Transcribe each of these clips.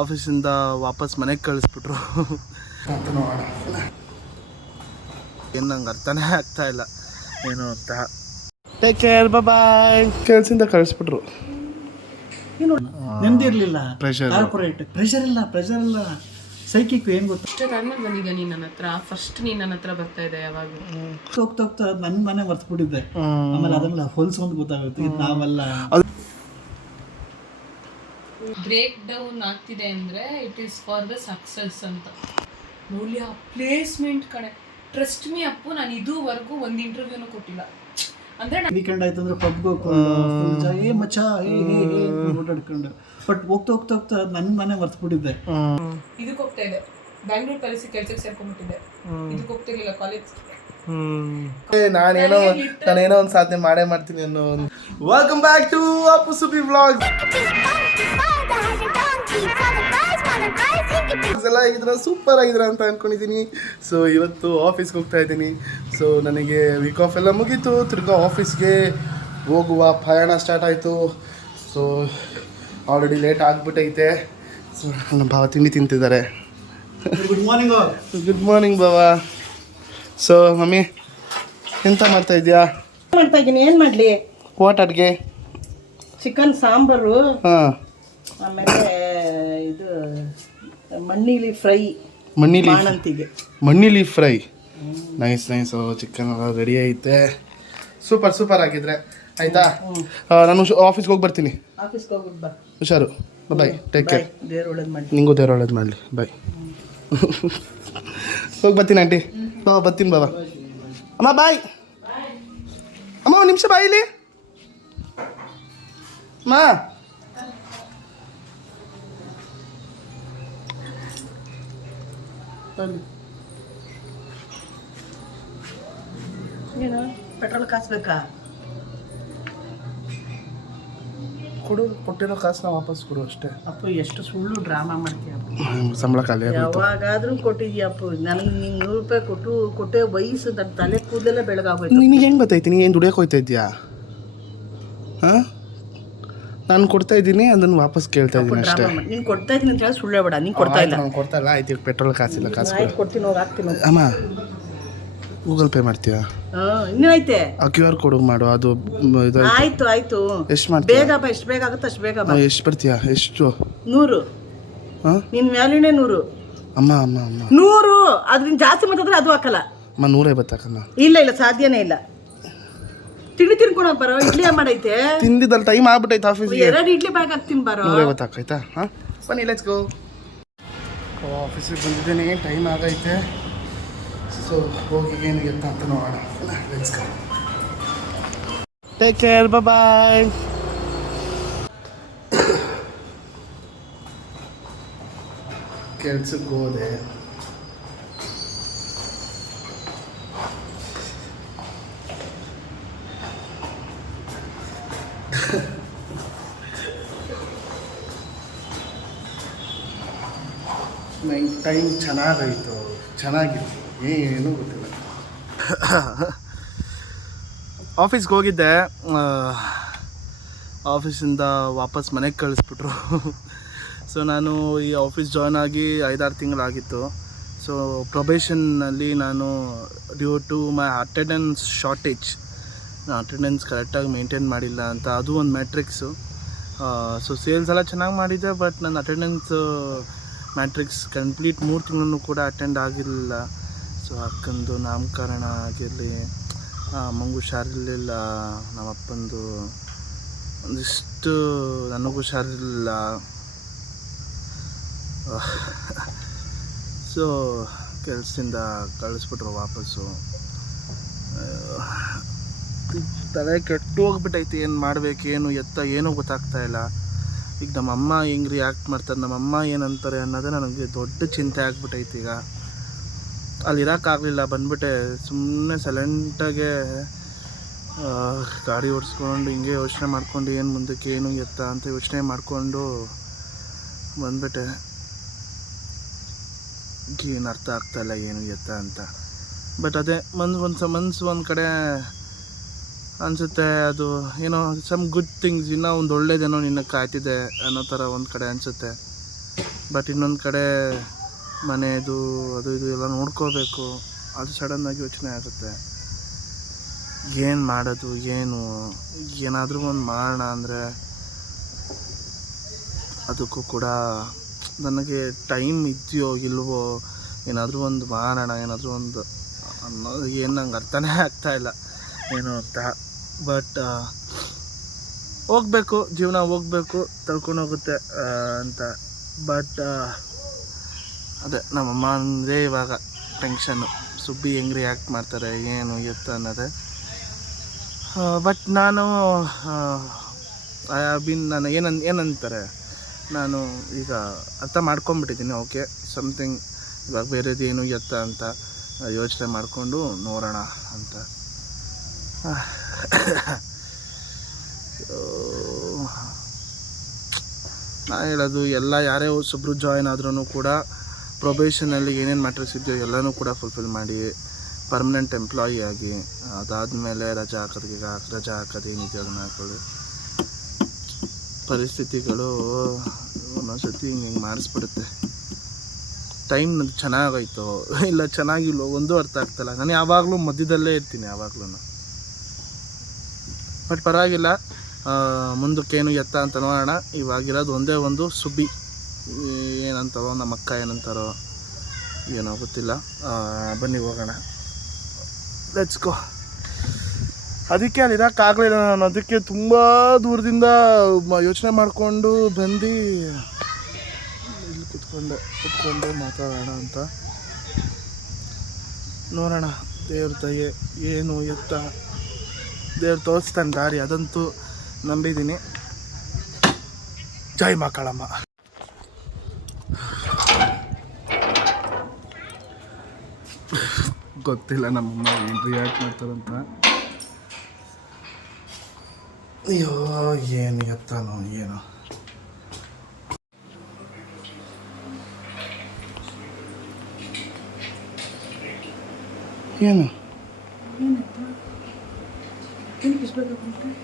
ಆಫೀಸಿಂದ ವಾಪಸ್ ಮನೆಗೆ ಕಳಿಸ್ಬಿಟ್ರು ಅಂತ ನೋಡೋಣ. ಏನು ನಂಗೆ ಅರ್ಥನೇ ಆಗ್ತಾ ಇಲ್ಲ ಏನು ಅಂತ. ಟೇಕ್ ಕೇರ್, ಬಾಯ್. ಕೆಲಸದಿಂದ ಕಳಿಸ್ಬಿಟ್ರು. ನೆಮ್ಮದಿ ಇರಲಿಲ್ಲ, ಪ್ರೆಷರ್ ಕಾರ್ಪೊರೇಟ್ ಪ್ರೆಷರ್ ಇಲ್ಲ ಸೈಕಿಕ್ ಏನು ಗೊತ್ತು. ಅಷ್ಟಾದ್ಮೇಲೆ ಬಂದಿದ್ದೆ ನೀನು ನನ್ನ ಹತ್ರ. ಫಸ್ಟ್ ನೀನು ನನ್ನ ಹತ್ರ ಬರ್ತಾ ಇದ್ದೆ ಯಾವಾಗ ಹೋಗ್ತಾ ನನ್ನ ಮನೆ ಮರ್ತ್ಬಿಟ್ಟಿದ್ದೆ. ಆಮೇಲೆ ಅದನ್ನೆಲ್ಲ ಹೊಲ್ಸ್ಕೊಂಡು ಗೊತ್ತಾಗುತ್ತೆ ಇದು ನಾವೆಲ್ಲ. ಬ್ರೇಕ್ ಡೌನ್ ಆಗ್ತಿದೆ ಅಂದರೆ it is for the success ಅಂತ ನೋಡಿ. ಆ ಪ್ಲೇಸ್ಮೆಂಟ್ ಕಡೆ ಟ್ರಸ್ಟ್ ಮೀ ಅಪ್ಪು, ನಾನು ಇದುವರೆಗೂ ಒಂದು ಇಂಟರ್ವ್ಯೂನು ಕೊಟ್ಟಿಲ್ಲ. ಅಂದರೆ ವೀಕೆಂಡ್ ಆಯ್ತು ಅಂದರೆ ಪಬ್ಗೆ ಹೋಗ್ಕೊಂಡು ಏ ಮಚ್ಚ ಓಡಾಡ್ಕೊಂಡು. ಬಟ್ ಹೋಗ್ತಾ ನನ್ನ ಮನೆ ಮರ್ತ್ಬಿಟ್ಟಿದ್ದೆ. ಇದಕ್ಕೆ ಹೋಗ್ತಾ ಇದೆ, ಬ್ಯಾಂಗ್ಳೂರ್ ಕಲಿಸಿ ಕೆಲ್ಸಕ್ಕೆ ಸೇರ್ಕೊಂಡ್ಬಿಟ್ಟಿದ್ದೆ. ಇದಕ್ಕೆ ಹೋಗ್ತಿರ್ಲಿಲ್ಲ ಕಾಲೇಜ್. ನಾನೇನೋ ಒಂದು ಸಾಧನೆ ಮಾಡೇ ಮಾಡ್ತೀನಿ ಅನ್ನೋ. Welcome back to Appu Subbi vlogs. ಎಲ್ಲ ಆಗಿದ್ರ ಸೂಪರ್ ಆಗಿದ್ರ ಅಂತ ಅನ್ಕೊಂಡಿದ್ದೀನಿ. ಸೊ ಇವತ್ತು ಆಫೀಸ್ಗೆ ಹೋಗ್ತಾ ಇದ್ದೀನಿ. ಸೊ ನನಗೆ ವೀಕ್ ಆಫ್ ಎಲ್ಲ ಮುಗೀತು, ತಿರ್ಗಾ ಆಫೀಸ್ಗೆ ಹೋಗುವ ಪ್ರಯಾಣ ಸ್ಟಾರ್ಟ್ ಆಯಿತು. ಸೊ ಆಲ್ರೆಡಿ ಲೇಟ್ ಆಗಿಬಿಟ್ಟೈತೆ. ಸೊ ನಮ್ಮ ಭಾವ ತಿಂಡಿ ತಿಂತಿದ್ದಾರೆ. ಗುಡ್ ಮಾರ್ನಿಂಗ್ ಬಾವ. ಸೊ ಮಮ್ಮಿ ಎಂತ ಮಾಡ್ತಾ ಇದೆಯಾ? ಮಾಡ್ತಾ ಇದ್ದೀನಿ. ಏನು ಮಾಡಲಿ? ವಾಟ್ ಅಡುಗೆ? ಚಿಕನ್ ಸಾಂಬಾರು, ಹಾಂ, ಆಮೇಲೆ ಇದು ಮಣ್ಣಿಲಿ ಫ್ರೈ. ಮಣ್ಣಿಲಿ ಫ್ರೈ. ನೈಸ್. ಚಿಕನ್ ಎಲ್ಲ ರೆಡಿ ಐತೆ. ಸೂಪರ್ ಆಗಿದ್ರೆ ಆಯಿತಾ? ನಾನು ಆಫೀಸ್ಗೆ ಹೋಗಿ ಬರ್ತೀನಿ. ಆಫೀಸ್ಗೆ ಹೋಗ್ಬಿಟ್ಟು ಬಾ. ಹುಷಾರು. ಬಾಯ್, ಟೇಕ್ ಕೇರ್. ದೇವ್ರು ಒಳ್ಳೇದು ಮಾಡಿ. ನಿಂಗೂ ದೇವ್ರು ಒಳ್ಳೇದು ಮಾಡಲಿ. ಬಾಯ್. ಹೋಗಿ ಬರ್ತೀನಿ ಆಂಟಿ. ಬರ್ತೀನಿ ಬಾಬಾ. ಅಮ್ಮ ಬಾಯ್. ಅಮ್ಮ ಒಂದು ನಿಮಿಷ ಬಾಯಿಲಿ. ಅಮ್ಮ ಏನು ಪೆಟ್ರೋಲ್ ಕಾಸ್ಬೇಕಾ? ಕೊಟ್ಟಿರೋ ಕಾಸನ್ನ ವಾಪಸ್ ಕೊಡು ಅಷ್ಟೇ. ಅಪ್ಪು ಎಷ್ಟು ಸುಳ್ಳು ಡ್ರಾಮಾ ಮಾಡ್ತೀಯ. ಸಂಬಳ ಖಾಲಿ. ಯಾವಾಗಾದ್ರೂ ಕೊಟ್ಟಿದ್ಯಾ ಅಪ್ಪು? ನನಗೆ ನೀನು 100 ರೂಪಾಯಿ ಕೊಟ್ಟೆ ವಯಸ್ಸು ನನ್ನ ತಲೆ ಕೂದಲೆಲ್ಲ ಬೆಳಗಾಗೋಯ್ತು. ನಿನಗೆ ಹೆಂಗೆ ಗೊತ್ತೈತಿ? ನೀ ಏನು ದುಡಿಯೋಕೆ ಹೋಗ್ತಾ ಇದೆಯಾ? ಹಾಂ, ನಾನು ಕೊಡ್ತಾ ಇದ್ದೀನಿ, ಅದನ್ನು ವಾಪಸ್ ಕೇಳ್ತಾ ಇದ್ದೀನಿ ಅಷ್ಟೇ. ನೀನು ಕೊಡ್ತಾ ಇದ್ದೀನಿ ಅಂತ ಹೇಳಿ ಸುಳ್ಳು ಬೇಡ. ನೀನು ಕೊಡ್ತಾ ಇಲ್ಲ. ನಾನು ಕೊಡ್ತಾ ಇಲ್ಲ. ಆಯ್ತು, ಪೆಟ್ರೋಲ್ ಕಾಸಿಲ್ಲ. ಕಾಸು ಆಯ್ತು, ಕೊಡ್ತೀನಿ, ಹೋಗಿ ಹಾಕ್ತೀನಿ. ಅಮ್ಮ ಗೂಗಲ್ ಪೇ ಮಾಡ್ತೀಯಾ? ಇನ್ನೈತೆ ಆ QR ಕೋಡ್ ಮಾಡು. ಅದು ಇದು ಆಯ್ತು. ಎಷ್ಟು ಮಾಡ್ತೀಯ? ಬೇಗ ಬಾ, ಎಷ್ಟು ಬೇಗ ಆಗುತ್ತೆ ಅಷ್ಟು ಬೇಗ ಬಾ. ಎಷ್ಟು ಬರ್ತೀಯಾ? ಎಷ್ಟು? 100. ಹಾಂ, ನಿನ್ನ ವ್ಯಾಲ್ಯೂನೇ 100. ಅಮ್ಮ 100. ಅದ್ರಿಂದ ಜಾಸ್ತಿ ಮಾತಾಡಿದ್ರೆ ಅದು ಹಾಕಲ್ಲ. ಅಮ್ಮ 150 ಹಾಕಲ್ಲ. ಇಲ್ಲ ಸಾಧ್ಯನೇ ಇಲ್ಲ. ತಿಂಡಿ ತಿನ್ಕೊಳ ಬರೋ. ಇಡ್ಲಿ ಮಾಡೈತೆ. ತಿಂದಿದ್ದಲ್ಲ, ಟೈಮ್ ಆಗ್ಬಿಟ್ಟೈತೆ ಆಫೀಸ್ಗೆ. 2 ಇಡ್ಲಿ ಬ್ಯಾಗ್ ಹಾಕ್ತೀನಿ ಬರೋ. 150 ಹಾಕಾಯ್ತಾ? ಹಾಂ, ಬನ್ನಿ, ಲೆಟ್ಸ್ ಗೋ. ಆಫೀಸಿಗೆ ಬಂದಿದ್ದೇನೆ, ಟೈಮ್ ಆಗೈತೆ. ಸೊ ಹೋಗಿ ಏನು ಎತ್ತ ಅಂತ ನೋಡೋಣ. Let's go. ಟೇಕ್ ಕೇರ್, ಬಾಯ್. ಕೆಲ್ಸಕ್ಕೆ ಹೋದೆ. ಟೈಮ್ ಚೆನ್ನಾಗಿತ್ತು, ಏನೂ ಗೊತ್ತಿಲ್ಲ. ಆಫೀಸ್ಗೆ ಹೋಗಿದ್ದೆ, ಆಫೀಸಿಂದ ವಾಪಸ್ ಮನೆಗೆ ಕಳಿಸ್ಬಿಟ್ರು. ಸೊ ನಾನು ಈ ಆಫೀಸ್ ಜಾಯ್ನ್ ಆಗಿ 5-6 ತಿಂಗಳಾಗಿತ್ತು. ಸೊ ಪ್ರೊಬೇಷನ್ನಲ್ಲಿ ನಾನು due to my attendance shortage, attendance ಕರೆಕ್ಟಾಗಿ ಮೇಂಟೈನ್ ಮಾಡಿಲ್ಲ ಅಂತ, ಅದು ಒಂದು ಮ್ಯಾಟ್ರಿಕ್ಸು. ಸೊ ಸೇಲ್ಸ್ ಎಲ್ಲ ಚೆನ್ನಾಗಿ ಮಾಡಿದ್ದೆ, ಬಟ್ ನನ್ನ ಅಟೆಂಡೆನ್ಸ್ ಮ್ಯಾಟ್ರಿಕ್ಸ್ ಕಂಪ್ಲೀಟ್ 3 ತಿಂಗಳು ಕೂಡ ಅಟೆಂಡ್ ಆಗಿರಲಿಲ್ಲ. ಸೊ ಅಕ್ಕಂದು ನಾಮಕರಣ ಆಗಿರಲಿ, ಅಮ್ಮಂಗೂ ಹುಷಾರಿರಲಿಲ್ಲ, ನಮ್ಮ ಅಪ್ಪಂದು ಒಂದಿಷ್ಟು ನನಗೂ ಹುಷಾರಿರಲಿಲ್ಲ. ಸೊ ಕೆಲಸದಿಂದ ಕಳಿಸ್ಬಿಟ್ರು ವಾಪಸ್ಸು. ತಲೆ ಕೆಟ್ಟು ಹೋಗ್ಬಿಟ್ಟೈತಿ. ಏನು ಮಾಡಬೇಕು, ಏನೂ ಗೊತ್ತಾಗ್ತಾಯಿಲ್ಲ. ಈಗ ನಮ್ಮಮ್ಮ ಹೆಂಗೆ ರಿಯಾಕ್ಟ್ ಮಾಡ್ತಾರೆ, ನಮ್ಮಮ್ಮ ಏನಂತಾರೆ ಅನ್ನೋದೇ ನನಗೆ ದೊಡ್ಡ ಚಿಂತೆ ಆಗ್ಬಿಟ್ಟೈತಿ. ಈಗ ಅಲ್ಲಿರೋಕ್ಕಾಗಲಿಲ್ಲ, ಬಂದ್ಬಿಟ್ಟೆ. ಸುಮ್ಮನೆ ಸೈಲೆಂಟಾಗೆ ಗಾಡಿ ಓಡಿಸ್ಕೊಂಡು ಹಿಂಗೆ ಯೋಚನೆ ಮಾಡ್ಕೊಂಡು ಏನು ಮುಂದಕ್ಕೆ ಏನು ಎತ್ತ ಅಂತ ಯೋಚನೆ ಮಾಡಿಕೊಂಡು ಬಂದ್ಬಿಟ್ಟೆ. ಏನು ಅರ್ಥ ಆಗ್ತಾಯಿಲ್ಲ ಏನು ಎತ್ತ ಅಂತ. ಬಟ್ ಅದೇ ಮನ್ಸು ಒಂದು ಕಡೆ ಅನಿಸುತ್ತೆ, ಅದು ಏನೋ ಸಮ್ ಗುಡ್ ಥಿಂಗ್ಸ್, ಇನ್ನೂ ಒಂದು ಒಳ್ಳೇದೇನೋ ನಿನ್ನ ಕಾಯ್ತಿದೆ ಅನ್ನೋ ಥರ ಒಂದು ಕಡೆ ಅನಿಸುತ್ತೆ. ಬಟ್ ಇನ್ನೊಂದು ಕಡೆ ಮನೆಯದು ಅದು ಇದು ಎಲ್ಲ ನೋಡ್ಕೋಬೇಕು. ಅದು ಸಡನ್ನಾಗಿ ಯೋಚನೆ ಆಗುತ್ತೆ, ಏನು ಮಾಡೋದು, ಏನಾದರೂ ಒಂದು ಮಾಡೋಣ ಅಂದರೆ ಅದಕ್ಕೂ ಕೂಡ ನನಗೆ ಟೈಮ್ ಇದೆಯೋ ಇಲ್ವೋ, ಏನಾದರೂ ಒಂದು ಮಾಡೋಣ, ಏನಾದರೂ ಒಂದು ಅನ್ನೋದು ಏನು ನಂಗೆ ಅರ್ಥನೇ ಆಗ್ತಾಯಿಲ್ಲ ಏನು ಅಂತ. ಬಟ್ ಹೋಗ್ಬೇಕು, ಜೀವನ ಹೋಗ್ಬೇಕು, ತಳ್ಕೊಂಡೋಗುತ್ತೆ ಅಂತ. ಬಟ್ ಅದೇ ನಮ್ಮಮ್ಮ ಅಂದರೆ ಇವಾಗ ಟೆನ್ಷನ್ನು, ಸುಬ್ಬಿ ಹೆಂಗೆ ರಿಯಾಕ್ಟ್ ಮಾಡ್ತಾರೆ ಏನು ಎತ್ತ ಅನ್ನೋದೇ. ಬಟ್ ನಾನು ನಾನು ಏನಂತಾರೆ, ನಾನು ಈಗ ಅರ್ಥ ಮಾಡ್ಕೊಂಬಿಟ್ಟಿದ್ದೀನಿ. ಓಕೆ, ಸಮಥಿಂಗ್ ಇವಾಗ ಬೇರೆದೇನು ಎತ್ತ ಅಂತ ಯೋಚನೆ ಮಾಡಿಕೊಂಡು ನೋಡೋಣ ಅಂತ. ನಾನು ಹೇಳೋದು ಎಲ್ಲ ಯಾರೇ ಹೊಸಬ್ರು ಜಾಯ್ನ್ ಆದ್ರೂ ಕೂಡ ಪ್ರೊಬೇಷನಲ್ಲಿ ಏನೇನು ಮ್ಯಾಟ್ರಿಕ್ಸ್ ಇದೆಯೋ ಎಲ್ಲನೂ ಕೂಡ ಫುಲ್ಫಿಲ್ ಮಾಡಿ ಪರ್ಮನೆಂಟ್ ಎಂಪ್ಲಾಯಿ ಆಗಿ, ಅದಾದಮೇಲೆ ರಜಾ ಹಾಕೋದು ಏನಿದೆಯೋ ಅದನ್ನು ಹಾಕೊಳ್ಳಿ. ಪರಿಸ್ಥಿತಿಗಳು ಒಂದೊಂದ್ಸತಿ ಹಿಂಗೆ ಮಾಡಿಸ್ಬಿಡುತ್ತೆ. ಟೈಮ್ ನಂದು ಚೆನ್ನಾಗಾಯ್ತು ಇಲ್ಲ ಚೆನ್ನಾಗಿಲ್ಲೋ ಒಂದೂ ಅರ್ಥ ಆಗ್ತಾಯಿಲ್ಲ. ನಾನು ಯಾವಾಗಲೂ ಮಧ್ಯದಲ್ಲೇ ಇರ್ತೀನಿ ಯಾವಾಗಲೂ. ಬಟ್ ಪರವಾಗಿಲ್ಲ, ಮುಂದಕ್ಕೇನು ಎತ್ತ ಅಂತ ನೋಡೋಣ. ಇವಾಗಿರೋದು ಒಂದೇ ಒಂದು ಸುಬ್ಬಿ ಏನಂತಾರೋ, ನಮ್ಮ ಅಕ್ಕ ಏನಂತಾರೋ ಏನೋ ಗೊತ್ತಿಲ್ಲ. ಬನ್ನಿ ಹೋಗೋಣ, ಲೆಟ್ಸ್ ಗೋ. ಅದಕ್ಕೆ ಅಲ್ಲಿ ಇರೋಕ್ಕಾಗಲಿಲ್ಲ ನಾನು. ಅದಕ್ಕೆ ತುಂಬ ದೂರದಿಂದ ಯೋಚನೆ ಮಾಡಿಕೊಂಡು ಬಂದು ಇಲ್ಲಿ ಕುತ್ಕೊಂಡೆ ಮಾತಾಡೋಣ ಅಂತ. ನೋಡೋಣ, ದೇವ್ರ ದಯೆ ಏನು ಎತ್ತ ದೇವ್ರು ತೋರಿಸ್ತಾನೆ ದಾರಿ, ಅದಂತೂ ನಂಬಿದ್ದೀನಿ. ಜೈ ಮಕ್ಕಳಮ್ಮ. ಗೊತ್ತಿಲ್ಲ ನಮ್ಮಮ್ಮ ಏನು ರಿಯಾಕ್ಟ್ ಮಾಡ್ತಾರಂತ. ಅಯ್ಯೋ ಏನು ಎತ್ತಾನೋ ಏನೋ. ಏನು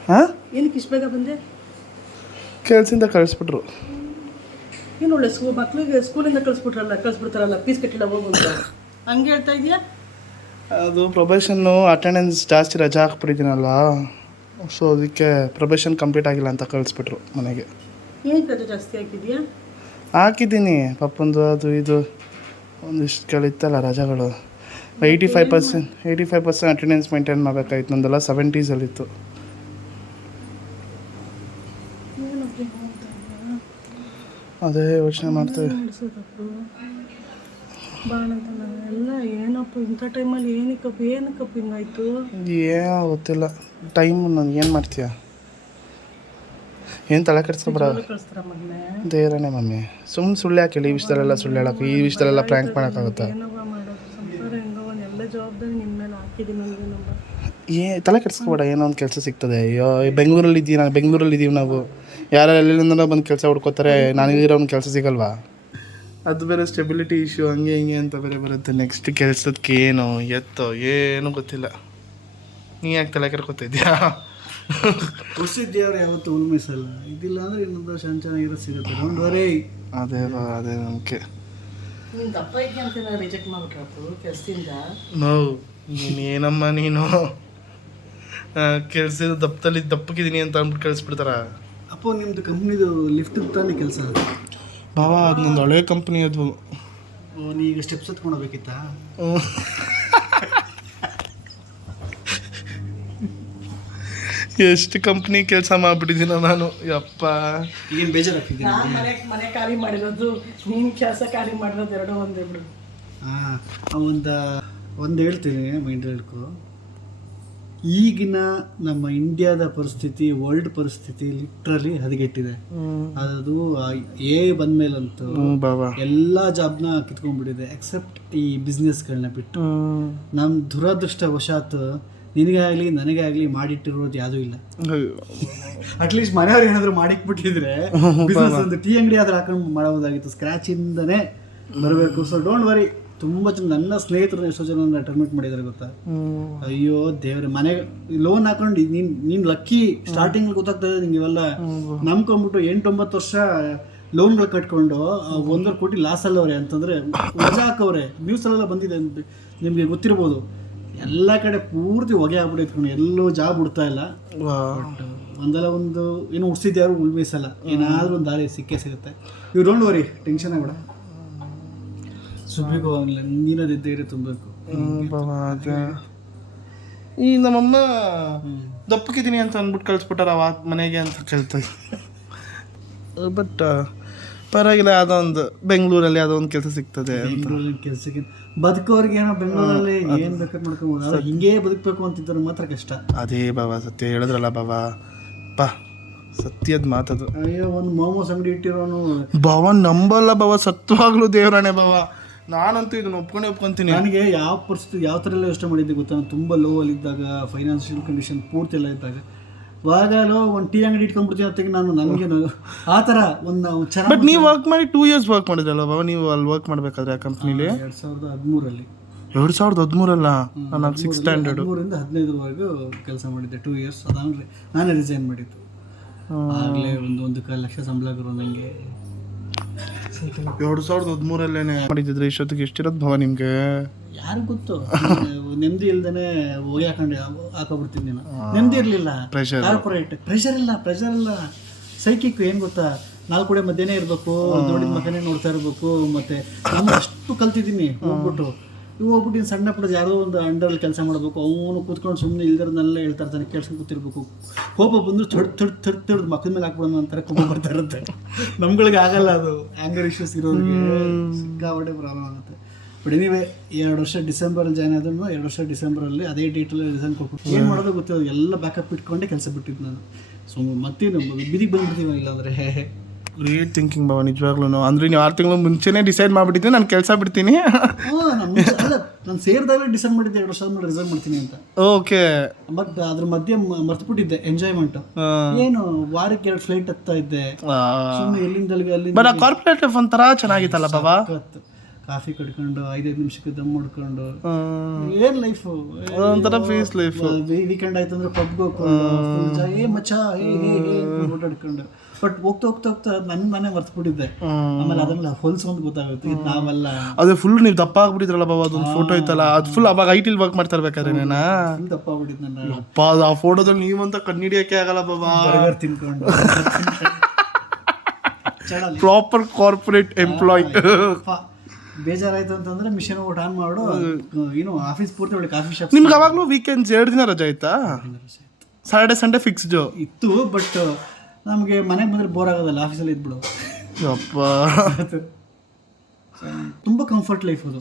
ಹಾಂ, ಏನಕ್ಕೆ ಇಷ್ಟ ಬೇಗ ಬಂದೆ? ಕೆಲಸದಿಂದ ಕಳಿಸ್ಬಿಟ್ರು. ಏನು ಒಳ್ಳೆ ಮಕ್ಳಿಗೆ ಸ್ಕೂಲಿಂದ ಕಳಿಸ್ಬಿಡ್ತಾರಲ್ಲ, ಫೀಸ್ ಕಟ್ಟಿಲ್ಲ ಹೋಗು ಅಂತ ಹಂಗೆ ಹೇಳ್ತಾ ಇದೆಯಾ? ಅದು ಪ್ರೊಬೇಷನ್ನು ಅಟೆಂಡೆನ್ಸ್ ಜಾಸ್ತಿ ರಜಾ ಹಾಕ್ಬಿಟ್ಟಿದ್ದೀನಲ್ಲ, ಸೊ ಅದಕ್ಕೆ ಪ್ರೊಬೇಷನ್ ಕಂಪ್ಲೀಟ್ ಆಗಿಲ್ಲ ಅಂತ ಕಳಿಸ್ಬಿಟ್ರು ಮನೆಗೆ. ಏನಕ್ಕೆ ರಜೆ ಜಾಸ್ತಿ ಹಾಕಿದ್ಯಾ? ಹಾಕಿದ್ದೀನಿ ಪಾಪಂದು ಅದು ಇದು ಒಂದಿಷ್ಟು ಕಳಿತ್ತಲ್ಲ ರಜಾಗಳು. 85% ಅಟೆಂಡೆನ್ಸ್ ಮೇಂಟೈನ್ ಮಾಡಬೇಕಾಯ್ತು. ನಂದೆಲ್ಲ 70s ಅದೇ ಯೋಚನೆ ಮಾಡ್ತೇವೆ. ಎಲ್ಲ ಏನಪ್ಪ ಇಂಥ ಟೈಮಲ್ಲಿ ಏನಕ್ಕಪ್ಪ ಹಿಂಗಾಯ್ತು? ಏನೋ ಗೊತ್ತಿಲ್ಲ. ಟೈಮ್ ನಾನು ಏನು ಮಾಡ್ತೀಯ, ಏನು ತಲೆ ಕೆಡಿಸ್ಕೊಬೇಡ. ಕಳಿಸ್ತಾರ ಮಗನೇ ದೇವರೇ ಮಮ್ಮಿ, ಸುಳ್ಳು ಯಾಕೆ ಹೇಳಿ? ಈ ವಿಷಯದಲ್ಲೆಲ್ಲ ಸುಳ್ಳು ಹೇಳೋಕೆ, ಈ ವಿಷಯದಲ್ಲೆಲ್ಲ ಪ್ರ್ಯಾಂಕ್ ಮಾಡೋಕ್ಕಾಗುತ್ತಾ? ಏನವ ಮಾಡೋದು ಸಂಸಾರ ಹೆಂಗವ, ಎಲ್ಲ ಜವಾಬ್ದಾರಿ ನಿಮ್ಮ ಮೇಲೆ ಹಾಕಿದ್ದೀನಿ ನನಗೆ. ತಲೆ ಕೆಡಿಸ್ಕೊಬೇಡ, ಏನೋ ಒಂದು ಕೆಲಸ ಸಿಗ್ತದೆ. ಅಯ್ಯೋ ಬೆಂಗಳೂರಲ್ಲಿ ಇದ್ದೀವಿ ನಾವು. ಯಾರು ಎಲ್ಲಿಂದ ಬಂದು ಕೆಲಸ ಹುಡ್ಕೋತಾರೆ, ನನಗಿರೋ ಒಂದು ಕೆಲಸ ಸಿಗಲ್ವಾ? ಅದು ಬೇರೆ ಸ್ಟೆಬಿಲಿಟಿ ಇಶ್ಯೂ, ಹಂಗೆ ಹಿಂಗೆ ಅಂತ ಬೇರೆ ಬರುತ್ತೆ. ನೆಕ್ಸ್ಟ್ ಕೆಲಸಕ್ಕೆ ಏನು ಎತ್ತೋ ಏನೂ ಗೊತ್ತಿಲ್ಲ. ನೀ ಯಾಕೆ ತಲೆ ಕೆಡ್ಕೊತಾ ಇದೆಯಾ? ಹೊಸಿದ್ದೇವ್ರು ಯಾವತ್ತೂ ಉಲ್ಮಿಸಲ್ಲ. ಇದಿಲ್ಲ ಅಂದರೆ ಇನ್ನೊಂದು ಚೆನ್ನಾಗಿರೋದು ಸಿಗುತ್ತೆ. Don't worry. ಅದೇ ನಂಬಿಕೆ. ನೀನು ದಪ್ಪ ಇದ್ದೆ ಅಂತ ರಿಜೆಕ್ಟ್ ಮಾಡಿಬಿಟ್ರಪ್ಪು ಕೆಲಸದಿಂದ. ನೀನು ಏನಮ್ಮ ನೀನು ಕೆಲಸದ ದಪ್ಪಕ್ಕಿದ್ದೀನಿ ಅಂತ ಅಂದ್ಬಿಟ್ಟು ಕಳಿಸ್ಬಿಡ್ತಾರ. ಅಪ್ಪೋ ನಿಮ್ಮದು ಕಂಪ್ನಿದು ಲಿಫ್ಟ್ ತಾನೇ ಕೆಲಸ? ಬಾವ ಅದು ನಂದು ಹಳೆ ಕಂಪ್ನಿ ಅದು. ನೀಗ ಸ್ಟೆಪ್ಸ್ ಹತ್ಕೊಂಡು ಹೋಗ್ಬೇಕಿತ್ತಾ? ಎಷ್ಟು ಕಂಪ್ನಿ ಕೆಲಸ ಮಾಡಿಬಿಟ್ಟಿದ್ದೀನ ನಾನು, ಯಪ್ಪ. ಏನು ಬೇಜಾರಾಗ್ತಿದ್ದೀನಿ. ಮನೆ ಖಾಲಿ ಮಾಡಿರೋದು, ನೀನು ಕೆಲಸ ಖಾಲಿ ಮಾಡಿರೋದು ಎರಡೂ ಒಂದೇ ಬಿಡು. ಹಾಂ, ಒಂದು ಹೇಳ್ತೀನಿ, ಮೈಂಡ್ ಹೇಳ್ಕೊ. ಈಗಿನ ನಮ್ಮ ಇಂಡಿಯಾದ ಪರಿಸ್ಥಿತಿ, ವರ್ಲ್ಡ್ ಪರಿಸ್ಥಿತಿ ಲಿಟ್ರಲಿ ಹದಗೆಟ್ಟಿದೆ. ಅದು ಬಂದ್ಮೇಲಂತೂ ಎಲ್ಲ ಜಾಬ್ನ ಕಿತ್ಕೊಂಡ್ಬಿಟ್ಟಿದೆ, ಎಕ್ಸೆಪ್ಟ್ ಈ ಬಿಸ್ನೆಸ್ಗಳನ್ನ ಬಿಟ್ಟು. ನಮ್ಮ ದುರದೃಷ್ಟವಶಾತ್ ನಿನಗೆ ಆಗಲಿ ನನಗೆ ಆಗಲಿ ಮಾಡಿಟ್ಟಿರೋದು ಯಾವುದೂ ಇಲ್ಲ. ಅಟ್ಲೀಸ್ಟ್ ಮನೆಯವ್ರು ಏನಾದರೂ ಮಾಡಿಕ್ಬಿಟ್ಟಿದ್ರೆ ಬಿಸ್ನೆಸ್ ಒಂದು ಟೀ ಅಂಗಡಿ ಆದ್ರೆ ಹಾಕೊಂಡು ಮಾಡೋದಾಗಿತ್ತು, ಸ್ಕ್ರ್ಯಾಚಿಂದನೇ ಬರಬೇಕು. So don't worry. ತುಂಬ ಜನ ನನ್ನ ಸ್ನೇಹಿತರು ಎಷ್ಟೋ ಜನ ಟರ್ಮಿನೇಟ್ ಮಾಡಿದ್ದಾರೆ ಗೊತ್ತಾ? ಅಯ್ಯೋ ದೇವ್ರೆ, ಮನೆಗೆ ಲೋನ್ ಹಾಕೊಂಡು ನೀನು ಲಕ್ಕಿ. ಸ್ಟಾರ್ಟಿಂಗ್ ಗೊತ್ತಾಗ್ತದೆ ನಿಂಗೆ ಇವೆಲ್ಲ ನಂಬ್ಕೊಂಡ್ಬಿಟ್ಟು 8-9 ವರ್ಷ ಲೋನ್ಗಳು ಕಟ್ಕೊಂಡು 1.5 ಕೋಟಿ ಲಾಸಲ್ಲವ್ರೆ ಅಂತಂದರೆ ವಜಾ ಹಾಕವ್ರೆ. ನ್ಯೂಸಲ್ಲೆಲ್ಲ ಬಂದಿದೆ, ನಿಮಗೆ ಗೊತ್ತಿರ್ಬೋದು. ಎಲ್ಲ ಕಡೆ ಪೂರ್ತಿ ಹೊಗೆ ಆಗ್ಬಿಟ್ಟಿತ್ತು, ಎಲ್ಲೂ ಜಾಬ್ ಬಿಡ್ತಾ ಇಲ್ಲ. ಬಟ್ ಒಂದಲ್ಲ ಒಂದು ಏನೋ ಉಡ್ಸಿದ್ಯಾರು ಉಳ್ಮೇಸಲ್ಲ, ಏನಾದರೂ ಒಂದು ದಾರಿ ಸಿಕ್ಕೇ ಸಿಗುತ್ತೆ. ಇವ್ರು ಡೋಂಟ್ ವರಿ, ಟೆನ್ಷನ್ ಆಗಬೇಡ, ಸುಬ್ಬಿಗೂ ಆಗಲಿಲ್ಲ, ನೀನದಿದ್ದೇ ತುಂಬಬೇಕು. ಈ ನಮ್ಮಮ್ಮ ದಪ್ಪಕ್ಕಿದ್ದೀನಿ ಅಂತ ಅಂದ್ಬಿಟ್ಟು ಕಳಿಸ್ಬಿಟ್ಟಾರ ಮನೆಗೆ ಅಂತ ಕೇಳ್ತಾರೆ. ಬಟ್ ಪರವಾಗಿಲ್ಲ, ಯಾವುದೋ ಒಂದು ಬೆಂಗಳೂರಲ್ಲಿ ಯಾವುದೋ ಒಂದು ಕೆಲಸ ಸಿಗ್ತದೆ. ಬೆಂಗಳೂರಲ್ಲಿ ಕೆಲಸಕ್ಕೆ ಬದುಕೋರಿಗೆ ಏನೋ ಬೆಂಗಳೂರಲ್ಲಿ ಏನು ಬೇಕಾದ್ರೆ ಮಾಡ್ಕೊಬೋದು. ಅದು ಹಿಂಗೇ ಬದುಕಬೇಕು ಅಂತಿದ್ರು ಮಾತ್ರ ಕಷ್ಟ. ಅದೇ ಬಾಬಾ, ಸತ್ಯ ಹೇಳಿದ್ರಲ್ಲ ಬಾಬಾ, ಸತ್ಯದ ಮಾತದು. ಅಯ್ಯೋ, ಒಂದು ಮೋಮೋಸ್ ಅಂಗಡಿ ಇಟ್ಟಿರೋನು ಬಾವ ನಂಬಲ್ಲ ಬಾವ, ಸತ್ವಾಗ್ಲೂ ದೇವರಾಣೆ ಬಾವ. ನಾನಂತೂ ಇದನ್ನ ಒಪ್ಕೊಂತೀನಿ. ನನಗೆ ಯಾವ ಪರಿಸ್ಥಿತಿ ಯಾವ ಥರ ಎಲ್ಲ ಯೋಚನೆ ಮಾಡಿದ್ದೆ ಗೊತ್ತಾ, ನಾನು ತುಂಬ ಲೋ ಅಲ್ಲಿದ್ದಾಗ, ಫೈನಾನ್ಷಿಯಲ್ ಕಂಡೀಷನ್ ಪೂರ್ತಿ ಎಲ್ಲ ಇದ್ದಾಗ, ಇವಾಗಲೂ ಒಂದು ಟೀ ಅಂಗಡಿ ಇಟ್ಕೊಂಡ್ಬಿಡ್ತೀನಿ ಅಂತಾಗ ನನಗೇನು ಆ ಥರ ಒಂದು ಚೆನ್ನಾಗಿ. ಬಟ್ ನೀವು ವರ್ಕ್ ಮಾಡಿ 2 years ವರ್ಕ್ ಮಾಡಿದ್ರಲ್ಲ ಬಾಬಾ, ನೀವು ಅಲ್ಲಿ ವರ್ಕ್ ಮಾಡಬೇಕಾದ್ರೆ ಆ ಕಂಪ್ನಿಲಿ 2013 2013 ನಾನು 6th standard 13ರಿಂದ 15ರವರೆಗೂ ಕೆಲಸ ಮಾಡಿದ್ದೆ, 2 years. ಅದಾದ್ರೆ ನಾನೇ ರಿಸೈನ್ ಮಾಡಿದ್ದು. ಆಗಲೇ 1.25 ಲಕ್ಷ ಸಂಬಳ ಬರೋದಂಗೆ. 2013 ಮಾಡಿದ್ರೆ ಇಷ್ಟೊತ್ತಿಗೆ ಎಷ್ಟಿರೋದು ಭಾವ ನಿಮ್ಗೆ? ಯಾರು ಗೊತ್ತು, ನೆಮ್ಮದಿ ಇಲ್ದೇನೆ ಹೋಗಿ ಹಾಕೋಬಿಡ್ತೀನಿ ನಾನು. ನೆಮ್ಮದಿ ಇರಲಿಲ್ಲ, ಕಾರ್ಪೊರೇಟ್ ಪ್ರೆಷರ್ ಇಲ್ಲ, ಸೈಕಿಕ್ ಏನು ಗೊತ್ತಾ, 4 ಕಡೆ ಮಧ್ಯನೇ ಇರಬೇಕು, ನೋಡಿದ ಮಕ್ಕನೇ ನೋಡ್ತಾ ಇರಬೇಕು. ಮತ್ತು ನಾನು ಅಷ್ಟು ಕಲ್ತಿದ್ದೀನಿ. ಹೋಗ್ಬಿಟ್ಟು ಸಣ್ಣ ಪುಟ್ಟ ಯಾರೋ ಒಂದು ಅಂಡರಲ್ಲಿ ಕೆಲಸ ಮಾಡಬೇಕು, ಅವನು ಕೂತ್ಕೊಂಡು ಸುಮ್ಮನೆ ಇಲ್ದಿರೋದನ್ನೆಲ್ಲ ಹೇಳ್ತಾ ಇರ್ತಾನೆ, ಕೇಳ್ಸ್ಕೊಂಡು ಕೂತಿರ್ಬೇಕು. ಕೋಪ ಬಂದು ತಡ್ದು ಮಕ್ಕಳ ಮೇಲೆ ಹಾಕ್ಬಿಡೋಣ ಅಂತಾರೆ, ಕೋಪ ಬರ್ತಾ ಇರುತ್ತೆ. ನಮ್ಗಳಿಗೆ ಆಗಲ್ಲ, ಅದು ಆ್ಯಂಗರ್ ಇಶ್ಯೂಸ್ ಇರೋರಿಗೆ ಸಿಕ್ಕಾಪಟ್ಟೆ ಪ್ರಾಬ್ಲಮ್ ಆಗುತ್ತೆ. ಬಟ್ ಎನಿವೇ 2 ವರ್ಷ ಡಿಸೆಂಬರಲ್ಲಿ ಜಾಯ್ನ್ ಆದ್ರೂ 2 ವರ್ಷ ಡಿಸೆಂಬರಲ್ಲಿ ಅದೇ ಡೇಟಲ್ಲಿ ರಿಸೈನ್ ಕೊಟ್ಬಿಟ್ಟು ಏನು ಮಾಡೋದು ಗೊತ್ತಿರೋದು, ಎಲ್ಲ ಬ್ಯಾಕಪ್ ಇಟ್ಕೊಂಡೆ ಕೆಲಸ ಬಿಟ್ಟಿದ್ದು ನಾನು. ಸೊ ಮತ್ತೇನು ಬಿದಿಗೆ ಬಂದ್ಬಿಡ್ತೀವಿ ಇಲ್ಲಾಂದರೆ. ಗ್ರೇಟ್ ಥಿಂಕಿಂಗ್ ಬಾವ, ನಿಜವಾಗ್ಲೂ. ಅಂದರೆ ನೀವು 6 ತಿಂಗಳು ಮುಂಚೆನೇ ಡಿಸೈಡ್ ಮಾಡಿಬಿಟ್ಟಿದ್ದೆ ನಾನು ಕೆಲಸ ಬಿಡ್ತೀನಿ. ನಾನು ಸೇರಿದಾಗಲೇ ಡಿಸೈಡ್ ಮಾಡಿದ್ದೆ 2 ವರ್ಷ ಆದ್ಮೇಲೆ ರಿಸೈನ್ ಮಾಡ್ತೀನಿ ಅಂತ. ಓಕೆ. ಬಟ್ ಅದ್ರ ಮಧ್ಯೆ ಮರ್ತ್ಬಿಟ್ಟಿದ್ದೆ ಎಂಜಾಯ್ಮೆಂಟ್. ಏನು ವಾರಕ್ಕೆ 2 ಫ್ಲೈಟ್ ಹತ್ತಾ ಇದ್ದೆ ಸುಮ್ಮನೆ, ಎಲ್ಲಿಂದಲ್ಲಿಗೆ ಅಲ್ಲಿ. ಬಟ್ ಆ ಕಾರ್ಪೊರೇಟ್ ಲೈಫ್ ಒಂಥರ ಚೆನ್ನಾಗಿತ್ತಲ್ಲ ಬಾಬಾ, ಕಾಫಿ ಕಟ್ಕೊಂಡು 5 ನಿಮಿಷಕ್ಕೆ ದಮ್ ಹೊಡ್ಕೊಂಡು ಏನ್ ಲೈಫ್, ಒಂಥರ ಪೀಸ್ ಲೈಫ್. ವೀಕೆಂಡ್ ಆಯ್ತು ಅಂದ್ರೆ ಪಬ್ಗೆ ಹೋಗ್ಕೊಂಡು ಏ ಮಚ್ಚ ಓಡಾಡ್ಕೊಂಡು. ಬಟ್ ಹೋಗ್ತಾ ನಾನೇ ಮರ್ತ್ಬಿಟ್ಟಿದ್ದೆ. ಆಮೇಲೆ ಅದನ್ನ ಹೊಲ್ಸ್ಕೊಂಡು ಗೊತ್ತಾಗುತ್ತೆ ಇದು ನಾವೆಲ್ಲ. ಅದೇ ಫುಲ್ ನೀವು ದಪ್ಪ ಆಗ್ಬಿಟ್ಟಿದ್ರಲ್ಲ ಬಾಬಾ, ಅದೊಂದು ಫೋಟೋ ಇತ್ತಲ್ಲ, ಅದು ಫುಲ್ ಅವಾಗ ಐಟಿಲ್ ವರ್ಕ್ ಮಾಡ್ತಾ ಇರ್ಬೇಕಾದ್ರೆ ಫುಲ್ ದಪ್ಪ ಆಗ್ಬಿಟ್ಟಿದ್ ನಾನು. ಅಪ್ಪ ಆ ಫೋಟೋದಲ್ಲಿ ನೀವಂತ ಕಣ್ಣಿಡಿಯಕ್ಕೆ ಆಗಲ್ಲ ಬಾಬಾ, ಬರ್ಗರ್ ತಿನ್ಕೊಂಡು ಪ್ರಾಪರ್ ಕಾರ್ಪೊರೇಟ್ ಎಂಪ್ಲಾಯ್. ಬೇಜಾರಾಯ್ತು ಅಂತಂದ್ರೆ ಮಿಷನ್ ಊಟ ಆನ್ ಮಾಡು, ಏನು ಆಫೀಸ್ ಪೂರ್ತಿ ಒಳ್ಳೆ ಕಾಫಿ ಶಾಪ್. ನಿಮ್ಗೆ ಅವಾಗಲೂ ವೀಕೆಂಡ್ಸ್ 2 ದಿನ ರಜೆ ಆಯ್ತಾ? ಸಾಟರ್ಡೆ ಸಂಡೇ ಫಿಕ್ಸ್ಡ್ ಇತ್ತು. ಬಟ್ ನಮಗೆ ಮನೆಗೆ ಬಂದರೆ ಬೋರ್ ಆಗೋದಲ್ಲ, ಆಫೀಸಲ್ಲಿ ಇದ್ಬಿಡು. ಅಪ್ಪ ತುಂಬ ಕಂಫರ್ಟ್ ಲೈಫ್ ಅದು.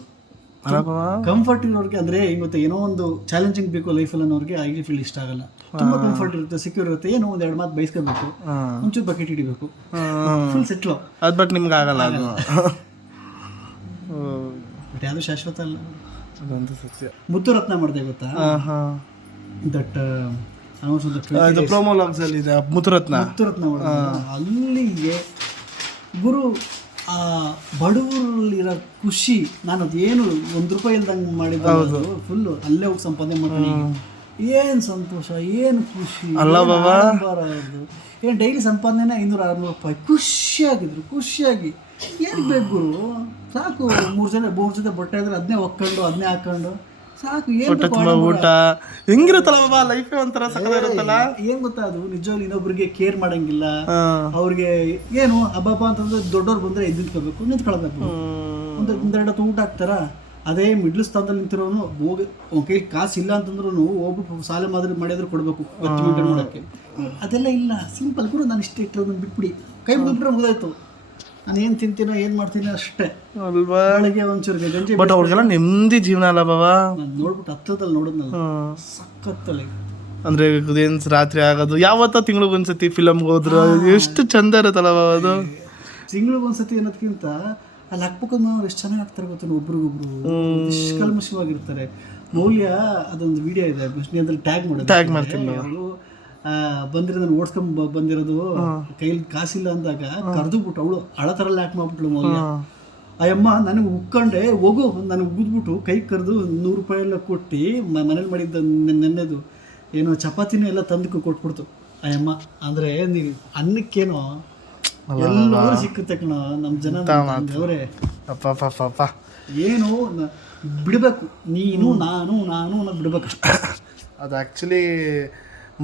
ಕಂಫರ್ಟ್ ಇರೋರಿಗೆ ಅಂದರೆ ಹೆಂಗೆ ಗೊತ್ತಾ, ಏನೋ ಒಂದು ಚಾಲೆಂಜಿಂಗ್ ಬೇಕು ಲೈಫಲ್ಲಿ ಅನ್ನೋರಿಗೆ ಐಟಿ ಫೀಲ್ಡ್ ಇಷ್ಟ ಆಗಲ್ಲ. ತುಂಬ ಕಂಫರ್ಟ್ ಇರುತ್ತೆ, ಸೆಕ್ಯೂರ್ ಇರುತ್ತೆ, ಏನೋ 1-2 ಮಾತು ಬೈಸ್ಕೋಬೇಕು, ಒಂಚೂರು ಬಕೆಟ್ ಹಿಡಿಬೇಕು, ಫುಲ್ ಸೆಟ್ಲು. ಅದು ಬಟ್ ನಿಮ್ಗೆ ಆಗಲ್ಲ ಅದು. ಬಟ್ ಯಾವುದು ಶಾಶ್ವತ ಅಲ್ಲ, ಅದಂತೂ ಸತ್ಯ. ಮುತ್ತುರತ್ನ ಮಾಡಿದೆ ಗೊತ್ತಾ, ದಟ್ ಪ್ರೊಮೋ ಲಾಗ್ಸ್ ಅಲ್ಲಿ ಇದೆ ಮುತ್ತುರತ್ನ ಅಲ್ಲಿಗೆ ಗುರು. ಆ ಬಡವರಲ್ಲಿರೋ ಖುಷಿ, ನಾನು ಅದೇನು 1 ರೂಪಾಯಿ ಇಲ್ದಂಗೆ ಮಾಡಿದ್ದು ಫುಲ್ಲು ಅಲ್ಲೇ ಹೋಗಿ ಸಂಪಾದನೆ ಮಾಡ್ತೀನಿ. ಏನು ಸಂತೋಷ, ಏನು ಖುಷಿ ಅಲ್ಲ ಬಾಬಾ. ಏನು ಡೈಲಿ ಸಂಪಾದನೆ 500-600 ರೂಪಾಯಿ. ಖುಷಿಯಾಗಿ ಏನು ಬೇಕು ಗುರು, ಸಾಕು. 3 ಜೊತೆ ಬಟ್ಟೆ ಇದ್ರೆ ಅದನ್ನೇ ಒಕ್ಕೊಂಡು ಅದನ್ನೇ ಹಾಕೊಂಡು ಸಾಕು. ಏನು ಊಟ ಹೆಂಗಿರುತ್ತಲ್ಲ ಬಾಬಾ, ಲೈಫೇ ಒಂಥರ ಸಕ್ಕತ್ತಾಗಿರುತ್ತಲ್ಲ. ಏನ್ ಗೊತ್ತಾ, ಅದು ನಿಜವಾಗ್ಲೂ ಇನ್ನೊಬ್ರಿಗೆ ಕೇರ್ ಮಾಡಂಗಿಲ್ಲ. ಅವ್ರಿಗೆ ಏನು ಹಬ್ಬ ಅಂತಂದ್ರೆ ದೊಡ್ಡವ್ರು ಬಂದ್ರೆ ನಿಂತ್ಕೋಬೇಕು, ನಿಂತ್ಕೊಳ್ಬೇಕು. ಒಂದೆರಡು ಊಟ ಹಾಕ್ತಾರ. ಅದೇ ಮಿಡ್ಲ್ ಸ್ಥಾನದಲ್ಲಿ ನಿಂತಿರೋನು ಹೋಗಿ ಕೈ ಕಾಸು ಇಲ್ಲ ಅಂತಂದ್ರೂ ಹೋಗ್ಬಿಟ್ಟು ಸಾಲ ಮಾಡಿದ್ರೆ ಕೊಡಬೇಕು ಖರ್ಚು ಮೇಂಟೈನ್ ಮಾಡೋಕ್ಕೆ. ಅದೆಲ್ಲ ಇಲ್ಲ, ಸಿಂಪಲ್ ಗುರು. ನಾನು ಇಷ್ಟ ಇಟ್ಟಿರೋದನ್ನ ಬಿಟ್ಬಿಡಿ, ಕೈ ಮುಗಿದ್ಬಿಟ್ರೆ ಮುಗಿದಾಯ್ತು. ನಾನು ಏನು ತಿಂತೀನೋ ಏನು ಮಾಡ್ತೀನಿ ಅಷ್ಟೇ ಅಲ್ವಾ. ಬೆಳಗ್ಗೆ ಒಂಚೂರಿಗೆ ಗಂಜಿ. ಬಟ್ ಅವ್ರಿಗೆಲ್ಲ ನೆಮ್ಮದಿ ಜೀವನ ಅಲ್ಲ ಬಾಬಾ. ನಾನು ನೋಡ್ಬಿಟ್ಟು ಹತ್ತದಲ್ಲಿ ನೋಡಿದ್ನಲ್ಲ, ಸಖತ್ತಲ್ಲ. ಅಂದ್ರೆ ರಾತ್ರಿ ಆಗೋದು, ಯಾವತ್ತ ತಿಂಗಳಿಗೆ ಒಂದ್ಸತಿ ಫಿಲಮ್ಗೆ ಹೋದ್ರು ಎಷ್ಟು ಚಂದ ಇರುತ್ತಲ್ಲ ಬಾಬಾ ಅದು. ತಿಂಗಳಿಗೆ ಒಂದ್ಸತಿ ಅನ್ನೋದಕ್ಕಿಂತ ಅಲ್ಲಿ ಹಾಕ್ಬೇಕಂದ್ರೆ ಅವ್ರು ಎಷ್ಟು ಚೆನ್ನಾಗಿ ಆಗ್ತಾರೆ ಗೊತ್ತಾನೆ, ಒಬ್ರಿಗೊಬ್ರು ನಿಷ್ಕಲ್ಮಶವಾಗಿರ್ತಾರೆ. ಮೌಲ್ಯ ಅದೊಂದು ವಿಡಿಯೋ ಇದೆ, ಅದ್ರಲ್ಲಿ ಟ್ಯಾಗ್ ಮಾಡ್ತೀನಿ. ಅವಳು ಬಂದಿರೋ ನಾನು ಓಡಿಸ್ಕೊಂಡ್ ಬಂದಿರೋದು, ಕೈಲಿ ಕಾಸಿಲ್ಲ ಅಂದಾಗ ಕರೆದು ಬಿಟ್ಟು ಅವಳು ಅಳತರಲ್ಲಿ ಯಾಕೆ ಮಾಡ್ಬಿಟ್ಳು ಮೌಲ್ಯ. ಅಯ್ಯಮ್ಮ ನನಗೆ ಉಕ್ಕೊಂಡೆ ಹೋಗು, ನನಗೆ ಉಗಿದ್ಬಿಟ್ಟು ಕೈ ಕರೆದು 100 ರೂಪಾಯಿ ಎಲ್ಲ ಕೊಟ್ಟು ಮನೇಲಿ ಮಾಡಿದ್ದ ನೆನ್ನೆದು ಏನೋ ಚಪಾತಿನೂ ಎಲ್ಲ ತಂದಕ್ಕೂ ಕೊಟ್ಬಿಡ್ತು ಅಯ್ಯಮ್ಮ. ಅಂದರೆ ನೀವು ಅನ್ನಕ್ಕೇನೋ ಎಲ್ಲರೂ ಸಿಕ್ಕುತ್ತೆ ಕಣ ನಮ್ಮ ಜನ ಅವರೇ. ಅಪ್ಪ ಪಾಪ ಅಪ್ಪ ಏನು ಬಿಡಬೇಕು, ನೀನು ನಾನು ಅನ್ನೋದು ಬಿಡ್ಬೇಕು ಅಷ್ಟೇ. ಅದು ಆ್ಯಕ್ಚುಲಿ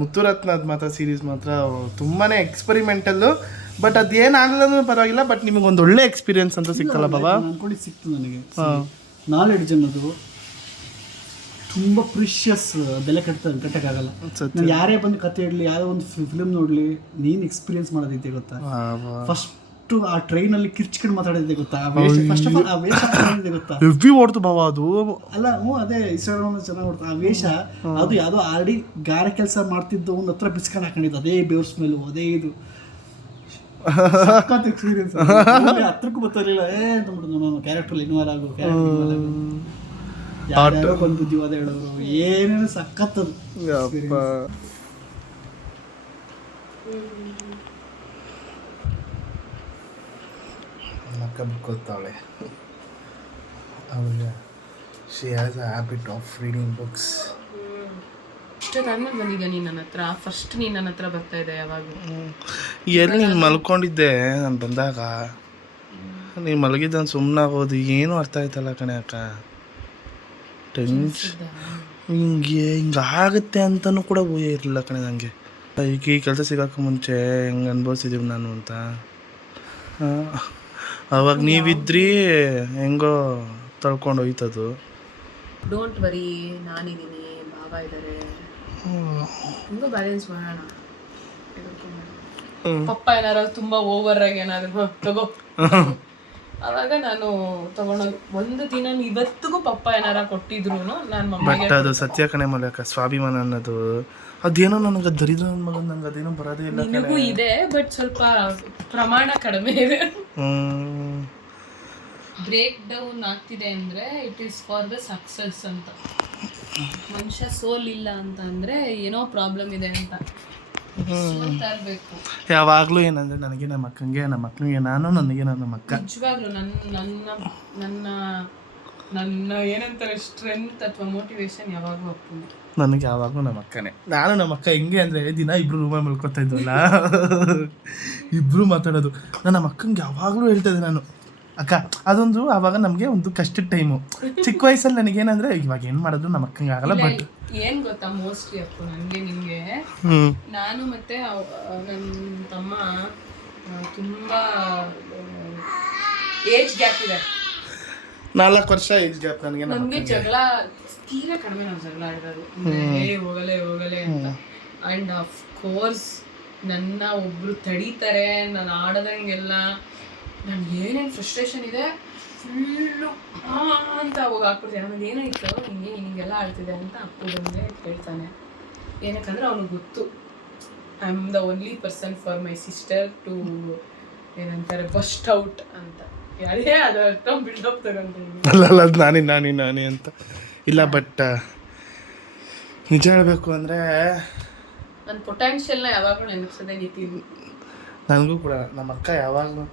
ಮುತ್ತುರತ್ನದ ಮಾತ್ರ ಸೀರೀಸ್ ಮಾತ್ರ ತುಂಬಾ ಎಕ್ಸ್ಪರಿಮೆಂಟಲ್ಲು. ಬಟ್ ಅದೇನಾಗಲ್ಲ ಪರವಾಗಿಲ್ಲ, ಬಟ್ ನಿಮಗೊಂದು ಒಳ್ಳೆ ಎಕ್ಸ್ಪೀರಿಯನ್ಸ್ ಅಂತ ಸಿಕ್ಕಲ್ಲ ಬಾಬಾ? ಅನ್ಕೊಂಡು ಸಿಕ್ತು ನನಗೆ. ನಾಲೆಡ್ಜ್ ಅನ್ನೋದು ತುಂಬ ಪ್ರಿಷಿಯಸ್, ಬೆಲೆ ಕಟ್ಟಕ್ಕಾಗಲ್ಲ. ನಾನು ಯಾರೇ ಬಂದು ಕತೆ ಇಡಲಿ, ಯಾವುದೋ ಒಂದು ಫಿಲ್ಮ್ ನೋಡಲಿ, ನೀನು ಎಕ್ಸ್ಪೀರಿಯನ್ಸ್ ಮಾಡೋದೈತೆ ಗೊತ್ತಾ? ಫಸ್ಟು ಆ ಟ್ರೈನಲ್ಲಿ ಕಿರ್ಚ್ಕೊಂಡು ಮಾತಾಡೋದಿದೆ ಗೊತ್ತಾ? ಫಸ್ಟ್ ಆಫ್ ಆಲ್ ಆ ವೇಷ ಮಾಡಿದೆ ಗೊತ್ತಾ? ಹೆವಿ ಓಡ್ತು ಬಾಬಾ ಅದು. ಅಲ್ಲ ಅದೇ ಇನ್ಸ್ಟಾಗ್ರಾಮ್ ಚೆನ್ನಾಗಿ ಓಡ್ತು ಆ ವೇಷ. ಅದು ಯಾವುದೋ ಆಲ್ರೆಡಿ ಗಾರೆ ಕೆಲಸ ಮಾಡ್ತಿದ್ದು ಒಂದು ಹತ್ರ ಬಿಸ್ಕೊಂಡು ಹಾಕೊಂಡಿದ್ದು, ಅದೇ ಬೇವ್ರ ಸ್ಮೆಲ್ಲು, ಅದೇ ಇದು ಎಕ್ಸ್ಪೀರಿಯನ್ಸ್. ಹತ್ರಕ್ಕೂ ಗೊತ್ತಿರಲಿಲ್ಲ ಅಂತಂದ್ಬಿಟ್ಟು ನಾನು ಕ್ಯಾರೆಕ್ಟ್ರಲ್ಲಿ ಇನ್ವಾಲ್ವ್ ಆಗು, ಯಾರ್ಯಾರೋ ಬಂದು ಬುದ್ಧಿವಾದ ಹೇಳೋರು, ಏನೇನು ಸಖತ್ತದು. ಅಕ್ಕ ಬುಕ್ ಓದ್ತಾವಳೆ. ಅವಳಿಗೆ she has a habit of reading books. ಇಷ್ಟೊತ್ತಾದ್ಮೇಲೆ ಬಂದಿದ್ದೆ ನೀನು ನನ್ನ ಹತ್ರ. ಫಸ್ಟ್ ನೀನು ನನ್ನ ಹತ್ರ ಬರ್ತಾ ಇದೆ ಯಾವಾಗ? ಎಲ್ಲಿ ನೀನು ಮಲ್ಕೊಂಡಿದ್ದೆ ನಾನು ಬಂದಾಗ? ನೀನು ಮಲಗಿದ್ದ ಸುಮ್ಮನಾಗೋದು ಏನೂ ಅರ್ಥ ಆಯ್ತಲ್ಲ ಕಣೆ ಅಕ್ಕ. ಹಿಂಗಾಗುತ್ತೆ ಅಂತಲೂ ಕೂಡ ಊಹೆ ಇರಲಿಲ್ಲ ಕಣೆ ನನಗೆ. ಈಗ ಈ ಕೆಲಸ ಸಿಗೋಕ್ಕೆ ಮುಂಚೆ ಹೆಂಗೆ ಅನ್ಭವಿಸಿದ್ದೀವಿ ನಾನು ಅಂತ. ಅವಾಗ ನೀವಿದ್ರಿ ಹೆಂಗೋ ತಳ್ಕೊಂಡು ಹೋಯ್ತದು. ಡೋಂಟ್ ವರಿ, ನಾನಿದ್ದೀನಿ, ಬಾಬಾ ಇದ್ದಾರೆ, ಹೆಂಗೋ ಬ್ಯಾಲೆನ್ಸ್ ಮಾಡೋಣ. ಪಪ್ಪ ಏನಾರು ತುಂಬಾ ಓವರ್ ಆಗಿ ಏನಾದ್ರು ತಗೋ ಅವಾಗ ನಾನು ತಗೊಂಡೋಗಿ ಒಂದು ದಿನ ಇವತ್ತಿಗೂ ಪಪ್ಪ ಏನಾರ ಕೊಟ್ಟಿದ್ರು ನಾನು ಬಟ್ ಅದು ಸತ್ಯ ಕಣೆ ಮೂಲಕ ಸ್ವಾಭಿಮಾನ ಅನ್ನೋದು ಅದೇನೋ ನನಗೆ ದರಿದ್ರ ಮಗ, ನಂಗೆ ಅದೇನೋ ಬರೋದೇ ಇಲ್ಲ. ನಿನಗೂ ಇದೆ ಬಟ್ ಸ್ವಲ್ಪ ಪ್ರಮಾಣ ಕಡಿಮೆ ಇದೆ. ಬ್ರೇಕ್ ಡೌನ್ ಆಗ್ತಿದೆ ಅಂದ್ರೆ it is for the success ಅಂತ. ಮನುಷ್ಯ ಸೋಲ್ ಇಲ್ಲ ಅಂತ ಅಂದ್ರೆ ಏನೋ ಪ್ರಾಬ್ಲಮ್ ಇದೆ ಅಂತ ತರಬೇಕು. ಯಾವಾಗಲೂ ಏನಂದ್ರೆ ನನಗೆ ನಮ್ಮ ಅಕ್ಕಂಗೆ, ನಮ್ಮ ಮಕ್ಕಳಿಗೆ ನಾನು, ನನಗೆ ನನ್ನ ಅಕ್ಕ. ನಿಜವಾಗ್ಲೂ ನನ್ನ ನನ್ನ ಏನಂತಾರೆ ಸ್ಟ್ರೆಂತ್ ಅಥವಾ ಮೋಟಿವೇಶನ್ ಯಾವಾಗಲೂ ಅಪ್ಪನೇ. ನನಗೆ ಯಾವಾಗಲೂ ನಮ್ಮ ಅಕ್ಕನೇ. ನಾನು ನಮ್ಮ ಅಕ್ಕ ಹೆಂಗೆ ಅಂದರೆ ದಿನ ಇಬ್ಬರು ರೂಮಲ್ಲಿ ಮಲ್ಕೊತಾ ಇದ್ವಲ್ಲ, ಇಬ್ಬರು ಮಾತಾಡೋದು. ನಾನು ನಮ್ಮ ಅಕ್ಕಂಗೆ ಯಾವಾಗಲೂ ಹೇಳ್ತಾ ಇದ್ದೆ ನಾನು, ಅಕ್ಕ ಅದೊಂದು ಆವಾಗ ನಮಗೆ ಒಂದು ಕಷ್ಟದ ಟೈಮು. ಚಿಕ್ಕ ವಯಸ್ಸಲ್ಲಿ ನನಗೇನಂದರೆ ಇವಾಗ ಏನು ಮಾಡೋದು ನಮ್ಮ ಅಕ್ಕಂಗೆ ಆಗಲ್ಲ. ಬಟ್ ಏನು ಗೊತ್ತಾ, ಮೋಸ್ಟ್ಲಿ ಅಪ್ಪು ನನಗೆ ನಿಮಗೆ ನಾನು ಮತ್ತೆ ನನ್ನ ತಮ್ಮ ತುಂಬ ಏಜ್ ಗ್ಯಾಪ್ ಇದೆ. 4 ವರ್ಷ ಏಜ್ ಗ್ಯಾಪ್ ನನಗೆ. ನಮಗೆ ಜಗಳ ತೀರಾ ಕಡಿಮೆ, ನಾವು ಜಗಳ ಆಡೋದು ಹೋಗಲೇ ಅಂತ. ಆ್ಯಂಡ್ ಆಫ್ ಕೋರ್ಸ್ ನನ್ನ ಒಬ್ರು ತಡೀತಾರೆ, ನಾನು ಆಡೋದಂಗೆಲ್ಲ ನನ್ಗೆ ಏನೇನು ಫ್ರಸ್ಟ್ರೇಷನ್ ಇದೆ ಫುಲ್ಲು ಅಂತ ಹೋಗಿ ಹಾಕ್ಬಿಡ್ತೀನಿ. ಆಮೇಲೆ ಏನಾಯ್ತು ಹಿಂಗೆಲ್ಲ ಆಡ್ತಿದೆ ಅಂತ ಅಪ್ಪು ಬಂದೆ ಕೇಳ್ತಾನೆ. ಏನಕ್ಕಂದ್ರೆ ಅವನಿಗೆ ಗೊತ್ತು I am the only person for my sister to ಏನಂತಾರೆ ಬಸ್ಟ್ ಔಟ್ ಅಂತ. ಯಾರೇ ಅದು ಅರ್ಥ ಬಿಲ್ಡಪ್ ತಗೊಂತೀನಿ. ಅಲ್ಲ ಅದು ನಾನೇ ಅಂತ ಇಲ್ಲ. ಬಟ್ ನಿಜ ಹೇಳಬೇಕು ಅಂದರೆ ನನ್ನ ಪೊಟ್ಯಾನ್ಷಿಯಲ್ನ ಯಾವಾಗಲೂ ನೆನಪಿಸೋದೇ ನೀತಿದ್ವಿ. ನನಗೂ ಕೂಡ ನಮ್ಮ ಅಕ್ಕ ಯಾವಾಗಲೂ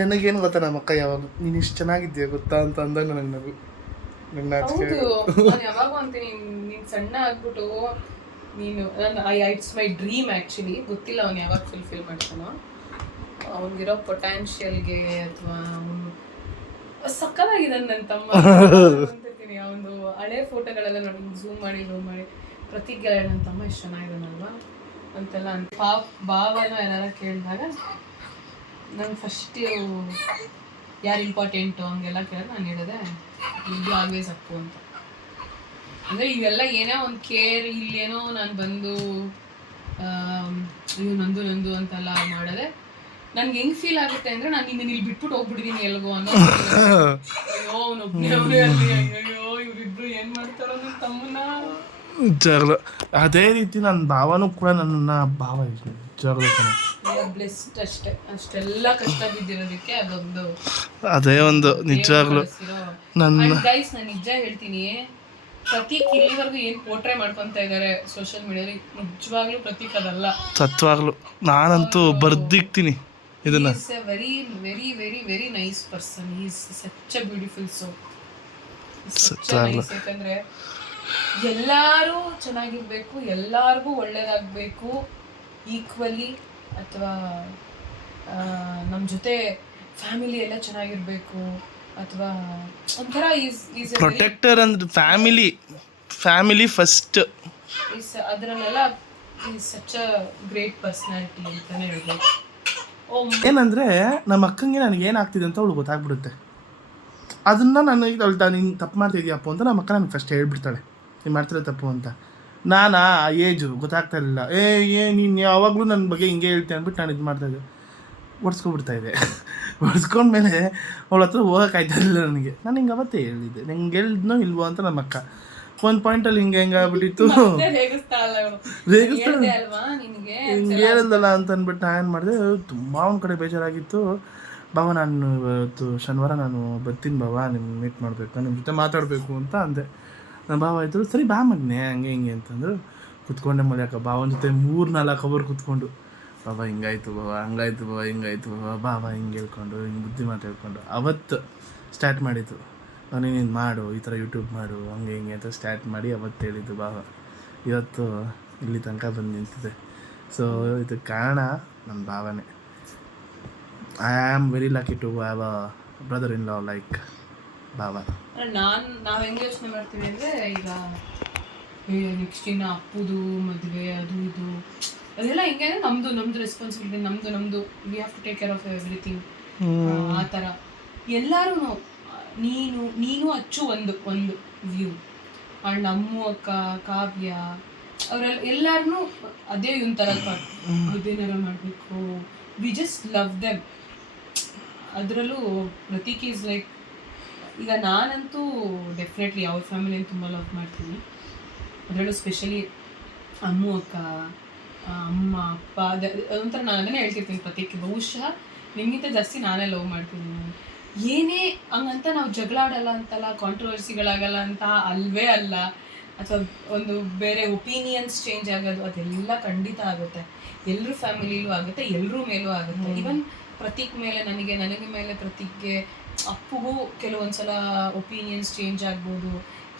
ನನಗೇನು ಗೊತ್ತಾ, ನಮ್ಮ ಅಕ್ಕ ಯಾವಾಗ ನೀನು ಇಷ್ಟು ಚೆನ್ನಾಗಿದ್ದೀಯ ಗೊತ್ತಾ ಅಂತ ಅಂದಾಗ ನನಗೆ ನಾನು ಯಾವಾಗೂ ಅಂತೀನಿ, ನೀನು ಸಣ್ಣ ಆಗ್ಬಿಟ್ಟು ನೀನು ಇಟ್ಸ್ ಮೈ ಡ್ರೀಮ್ ಆ್ಯಕ್ಚುಲಿ. ಗೊತ್ತಿಲ್ಲ ಅವ್ನು ಯಾವಾಗ ಫುಲ್ಫಿಲ್ ಮಾಡ್ತಾನೋ. ಅವ್ನಿಗಿರೋ ಪೊಟ್ಯಾನ್ಷಿಯಲ್ಗೆ ಅಥವಾ ಅವನು ಸಕ್ಕತ್ತಾಗಿದೆ ನನ್ನ ತಮ್ಮ ಅಂತಿರ್ತೀನಿ. ಅವನು ಹಳೆ ಫೋಟೋಗಳೆಲ್ಲ ನೋಡಿ ಝೂಮ್ ಮಾಡಿ ಪ್ರತಿಜ್ಞೆ ನನ್ನ ತಮ್ಮ ಎಷ್ಟು ಚೆನ್ನಾಗಿದ್ದಾನಲ್ವ ಅಂತೆಲ್ಲ ಅಂತ. ಭಾವನೋ ಏನಾರ ಕೇಳಿದಾಗ ನಂಗೆ ಫಸ್ಟ್ ಯಾರು ಇಂಪಾರ್ಟೆಂಟು ಹಂಗೆಲ್ಲ ಕೇಳಿದ್ರೆ ನಾನು ಹೇಳಿದೆ ಇದು ಆಲ್ವೇಸ್ ಅಪ್ಪು ಅಂತ. ಅಂದರೆ ಇವೆಲ್ಲ ಏನೇ ಒಂದು ಕೇರ್ ಇಲ್ಲೇನೋ ನಾನು ಬಂದು ಅಯ್ಯೋ ನಂದು ಅಂತೆಲ್ಲ ಮಾಡೋದೆ ನನ್ಗೆ ಹೆಂಗ್ ಫೀಲ್ ಆಗುತ್ತೆ ಅಂದರೆ ನಾನು ನಿನ್ನ ಇಲ್ಲಿ ಬಿಟ್ಬಿಟ್ಟು ಹೋಗ್ಬಿಟ್ಟಿದ್ದೀನಿ ಎಲ್ಗೋ ಅನ್ನೋ. ಅಯ್ಯೋ ಅವನೊಬ್ಬನೇ ಅಯ್ಯೋ ಇವರಿಬ್ರು ಏನು ಮಾಡ್ತಾರೋ ನನ್ನ ತಮ್ಮನ ಜಗಳ. ಅದೇ ರೀತಿ ನನ್ನ ಭಾವನೂ ಕೂಡ ನನ್ನ ಭಾವ ಬ್ಲೆಸ್ಡ್ ಅಷ್ಟೇ. ಅಷ್ಟೆಲ್ಲ ಕಷ್ಟ ಬಿದ್ದಿರೋದಕ್ಕೆ ಅದೊಂದು ಅದೇ ಒಂದು ನಿಜವಾಗ್ಲು ಗೈಸ್. ನಾನು ನಿಜ ಹೇಳ್ತೀನಿ, ಪ್ರತೀಕ್ ಇಲ್ಲಿವರೆಗೂ ಏನು ಪೋರ್ಟ್ರೇ ಮಾಡ್ಕೊತಾ ಇದ್ದಾರೆ ಸೋಷಿಯಲ್ ಮೀಡಿಯಾದಲ್ಲಿ, ನಿಜವಾಗ್ಲೂ ಪ್ರತೀಕ್ ಅದಲ್ಲ. ಸತ್ವಾಗ್ಲು ನಾನಂತೂ ಬರ್ದಿಕ್ತೀನಿ ಇದನ್ನ. Is a very very very very nice person. Is such a beautiful soul. ಯಾಕಂದ್ರೆ ಎಲ್ಲರೂ ಚೆನ್ನಾಗಿರ್ಬೇಕು, ಎಲ್ಲರಿಗೂ ಒಳ್ಳೇದಾಗಬೇಕು ಈಕ್ವಲಿ. ಅಥವಾ ನಮ್ಮ ಜೊತೆ ಫ್ಯಾಮಿಲಿ ಎಲ್ಲ ಚೆನ್ನಾಗಿರಬೇಕು, ಅಥವಾ ಒಂಥರ ಈಸ್ ಪ್ರೊಟೆಕ್ಟರ್ ಅಂದ್ರೆ ಫ್ಯಾಮಿಲಿ ಫಸ್ಟ್. ಅದರಲ್ಲೆಲ್ಲ is such a great personality ಅಂತಲೇ ಹೇಳ್ಬೇಕು. ಏನಂದರೆ ನಮ್ಮ ಅಕ್ಕಂಗೆ ನನಗೆ ಏನಾಗ್ತಿದೆ ಅಂತ ಅವಳು ಗೊತ್ತಾಗ್ಬಿಡುತ್ತೆ. ಅದನ್ನು ನಾನು ನೀನು ತಪ್ಪು ಮಾಡ್ತಿದ್ಯಪ್ಪ ಅಂತ ನಮ್ಮ ಅಕ್ಕ ನನಗೆ ಫಸ್ಟ್ ಹೇಳ್ಬಿಡ್ತಾಳೆ, ನೀನು ಮಾಡ್ತಿರೋ ತಪ್ಪು ಅಂತ. ನಾನು ಆ ಏಜು ಗೊತ್ತಾಗ್ತಾ ಇರಲಿಲ್ಲ. ನೀನು ಯಾವಾಗಲೂ ನನ್ನ ಬಗ್ಗೆ ಹಿಂಗೆ ಹೇಳ್ತೀನಿ ಅಂದ್ಬಿಟ್ಟು ನಾನು ಇದು ಮಾಡ್ತಾಯಿದ್ದೆ, ಒಡ್ಸ್ಕೊಬಿಡ್ತಾಯಿದ್ದೆ. ಒಡ್ಸ್ಕೊಂಡ್ಮೇಲೆ ಅವಳ ಹತ್ರ ಹೋಗೋಕ್ಕಾಯ್ತಾ ಇರಲಿಲ್ಲ ನನಗೆ. ನಾನು ಹಿಂಗೆ ಅವತ್ತೇ ಹೇಳಿದ್ದೆ, ನಿಂಗೆ ಹೇಳಿದ್ನೋ ಇಲ್ವೋ ಅಂತ ನಮ್ಮ ಅಕ್ಕ. ಒಂದು ಪಾಯಿಂಟಲ್ಲಿ ಹಿಂಗೆ ಆಗ್ಬಿಟ್ಟಿತ್ತು, ರೇಗಿಸ್ತಾಳೆ ಹಿಂಗೆ ಹೇಳಿದ್ನಲ್ಲ ಅಂತ ಅಂದ್ಬಿಟ್ಟು ನಾನು ಏನು ಮಾಡಿದೆ, ತುಂಬ ಒಂದು ಕಡೆ ಬೇಜಾರಾಗಿತ್ತು. ಬಾವ ನಾನು ಇವತ್ತು ಶನಿವಾರ ನಾನು ಬರ್ತೀನಿ ಬಾವ, ನಿಮ್ಮ ಮೀಟ್ ಮಾಡಬೇಕು, ನಿಮ್ಮ ಜೊತೆ ಮಾತಾಡಬೇಕು ಅಂತ ಅಂದೆ. ನನ್ನ ಬಾವ ಇದ್ದರು, ಸರಿ ಬಾ ಮಗನೆ ಹಂಗೆ ಹಿಂಗೆ ಅಂತಂದರು. ಕುತ್ಕೊಂಡೆ ಮಲ್ಯಾಕ ಬಾವನ ಜೊತೆ 3-4 ಅವರ್ ಕುತ್ಕೊಂಡು, ಬಾಬಾ ಹಿಂಗಾಯ್ತು ಬಾವ, ಹಂಗಾಯ್ತು ಬಾವ, ಹಿಂಗಾಯ್ತು ಬಾವ, ಬಾವ ಹಿಂಗೆ ಹೇಳ್ಕೊಂಡು ಹಿಂಗೆ ಬುದ್ಧಿ ಮಾತು ಹೇಳ್ಕೊಂಡು ಅವತ್ತು ಸ್ಟಾರ್ಟ್ ಮಾಡಿದ್ದು. ನೀನು ಇದು ಮಾಡು, ಈ ಥರ ಯೂಟ್ಯೂಬ್ ಮಾಡು, ಹಂಗೆ ಹಿಂಗೆ ಅಂತ ಸ್ಟಾರ್ಟ್ ಮಾಡಿ ಅವತ್ತು ಹೇಳಿದ್ದು ಬಾವ. ಇವತ್ತು ಇಲ್ಲಿ ತನಕ ಬಂದು ನಿಂತಿದೆ. ಸೊ ಇದಕ್ಕೆ ಕಾರಣ ನನ್ನ ಭಾವನೆ. I am very lucky to have a brother in law like ಭಾವ. ನಾವು ಹೆಂಗೆ ಯೋಚನೆ ಮಾಡ್ತೀವಿ ಅಂದರೆ, ಈಗ ನೆಕ್ಸ್ಟ್ ಇನ್ನು ಅಪ್ಪುದು ಮದುವೆ ಅದು ಇದು ಅದೆಲ್ಲ ಹೆಂಗೆ ಅಂದರೆ ನಮ್ಮದು ರೆಸ್ಪಾನ್ಸಿಬಿಲಿಟಿ, ನಮ್ಮದು we have to take care of everything. ಆ ಥರ ಎಲ್ಲರೂ ನೀನು ಅಚ್ಚು ಒಂದು ವ್ಯೂ, ಆ್ಯಂಡ್ ಅಮ್ಮು ಅಕ್ಕ, ಕಾವ್ಯ ಅವರೆಲ್ಲ ಎಲ್ಲರೂ ಅದೇ ಇವನ್ ಥರ ಥಾಟ್, ಅದೇನಾರ ಮಾಡಬೇಕು, ವಿ ಜಸ್ಟ್ ಲವ್ ದೆಮ್. ಅದರಲ್ಲೂ ಪ್ರತೀಕ್ ಈಸ್ ಲೈಕ್, ಈಗ ನಾನಂತೂ ಡೆಫಿನೆಟ್ಲಿ ಅವ್ರ ಫ್ಯಾಮಿಲಿಯನ್ನು ತುಂಬ ಲವ್ ಮಾಡ್ತೀನಿ. ಅದರಲ್ಲೂ ಸ್ಪೆಷಲಿ ಅಮ್ಮು ಅಕ್ಕ, ಅಮ್ಮ ಅಪ್ಪ, ಅದೊಂಥರ ನಾನು ಅದನ್ನೇ ಹೇಳ್ತಿರ್ತೀನಿ ಪ್ರತೀಕ್, ಬಹುಶಃ ನಿಮಗಿಂತ ಜಾಸ್ತಿ ನಾನೇ ಲವ್ ಮಾಡ್ತೀನಿ. ಏನೇ ಹಂಗಂತ ನಾವು ಜಗಳ ಆಡಲ್ಲ ಅಂತಲ್ಲ, ಕಾಂಟ್ರವರ್ಸಿಗಳಾಗಲ್ಲ ಅಂತ ಅಲ್ವೇ ಅಲ್ಲ, ಅಥವಾ ಒಂದು ಬೇರೆ ಒಪಿನಿಯನ್ಸ್ ಚೇಂಜ್ ಆಗೋದು ಅದೆಲ್ಲ ಖಂಡಿತ ಆಗುತ್ತೆ. ಎಲ್ಲರ ಫ್ಯಾಮಿಲಿಲೂ ಆಗುತ್ತೆ, ಎಲ್ಲರ ಮೇಲೂ ಆಗುತ್ತೆ. ಈವನ್ ಪ್ರತೀಕ್ ಮೇಲೆ ನನಗೆ ಮೇಲೆ ಪ್ರತೀಕ್ಗೆ, ಅಪ್ಪುಗೂ ಕೆಲವೊಂದ್ಸಲ ಒಪಿನಿಯನ್ಸ್ ಚೇಂಜ್ ಆಗ್ಬೋದು,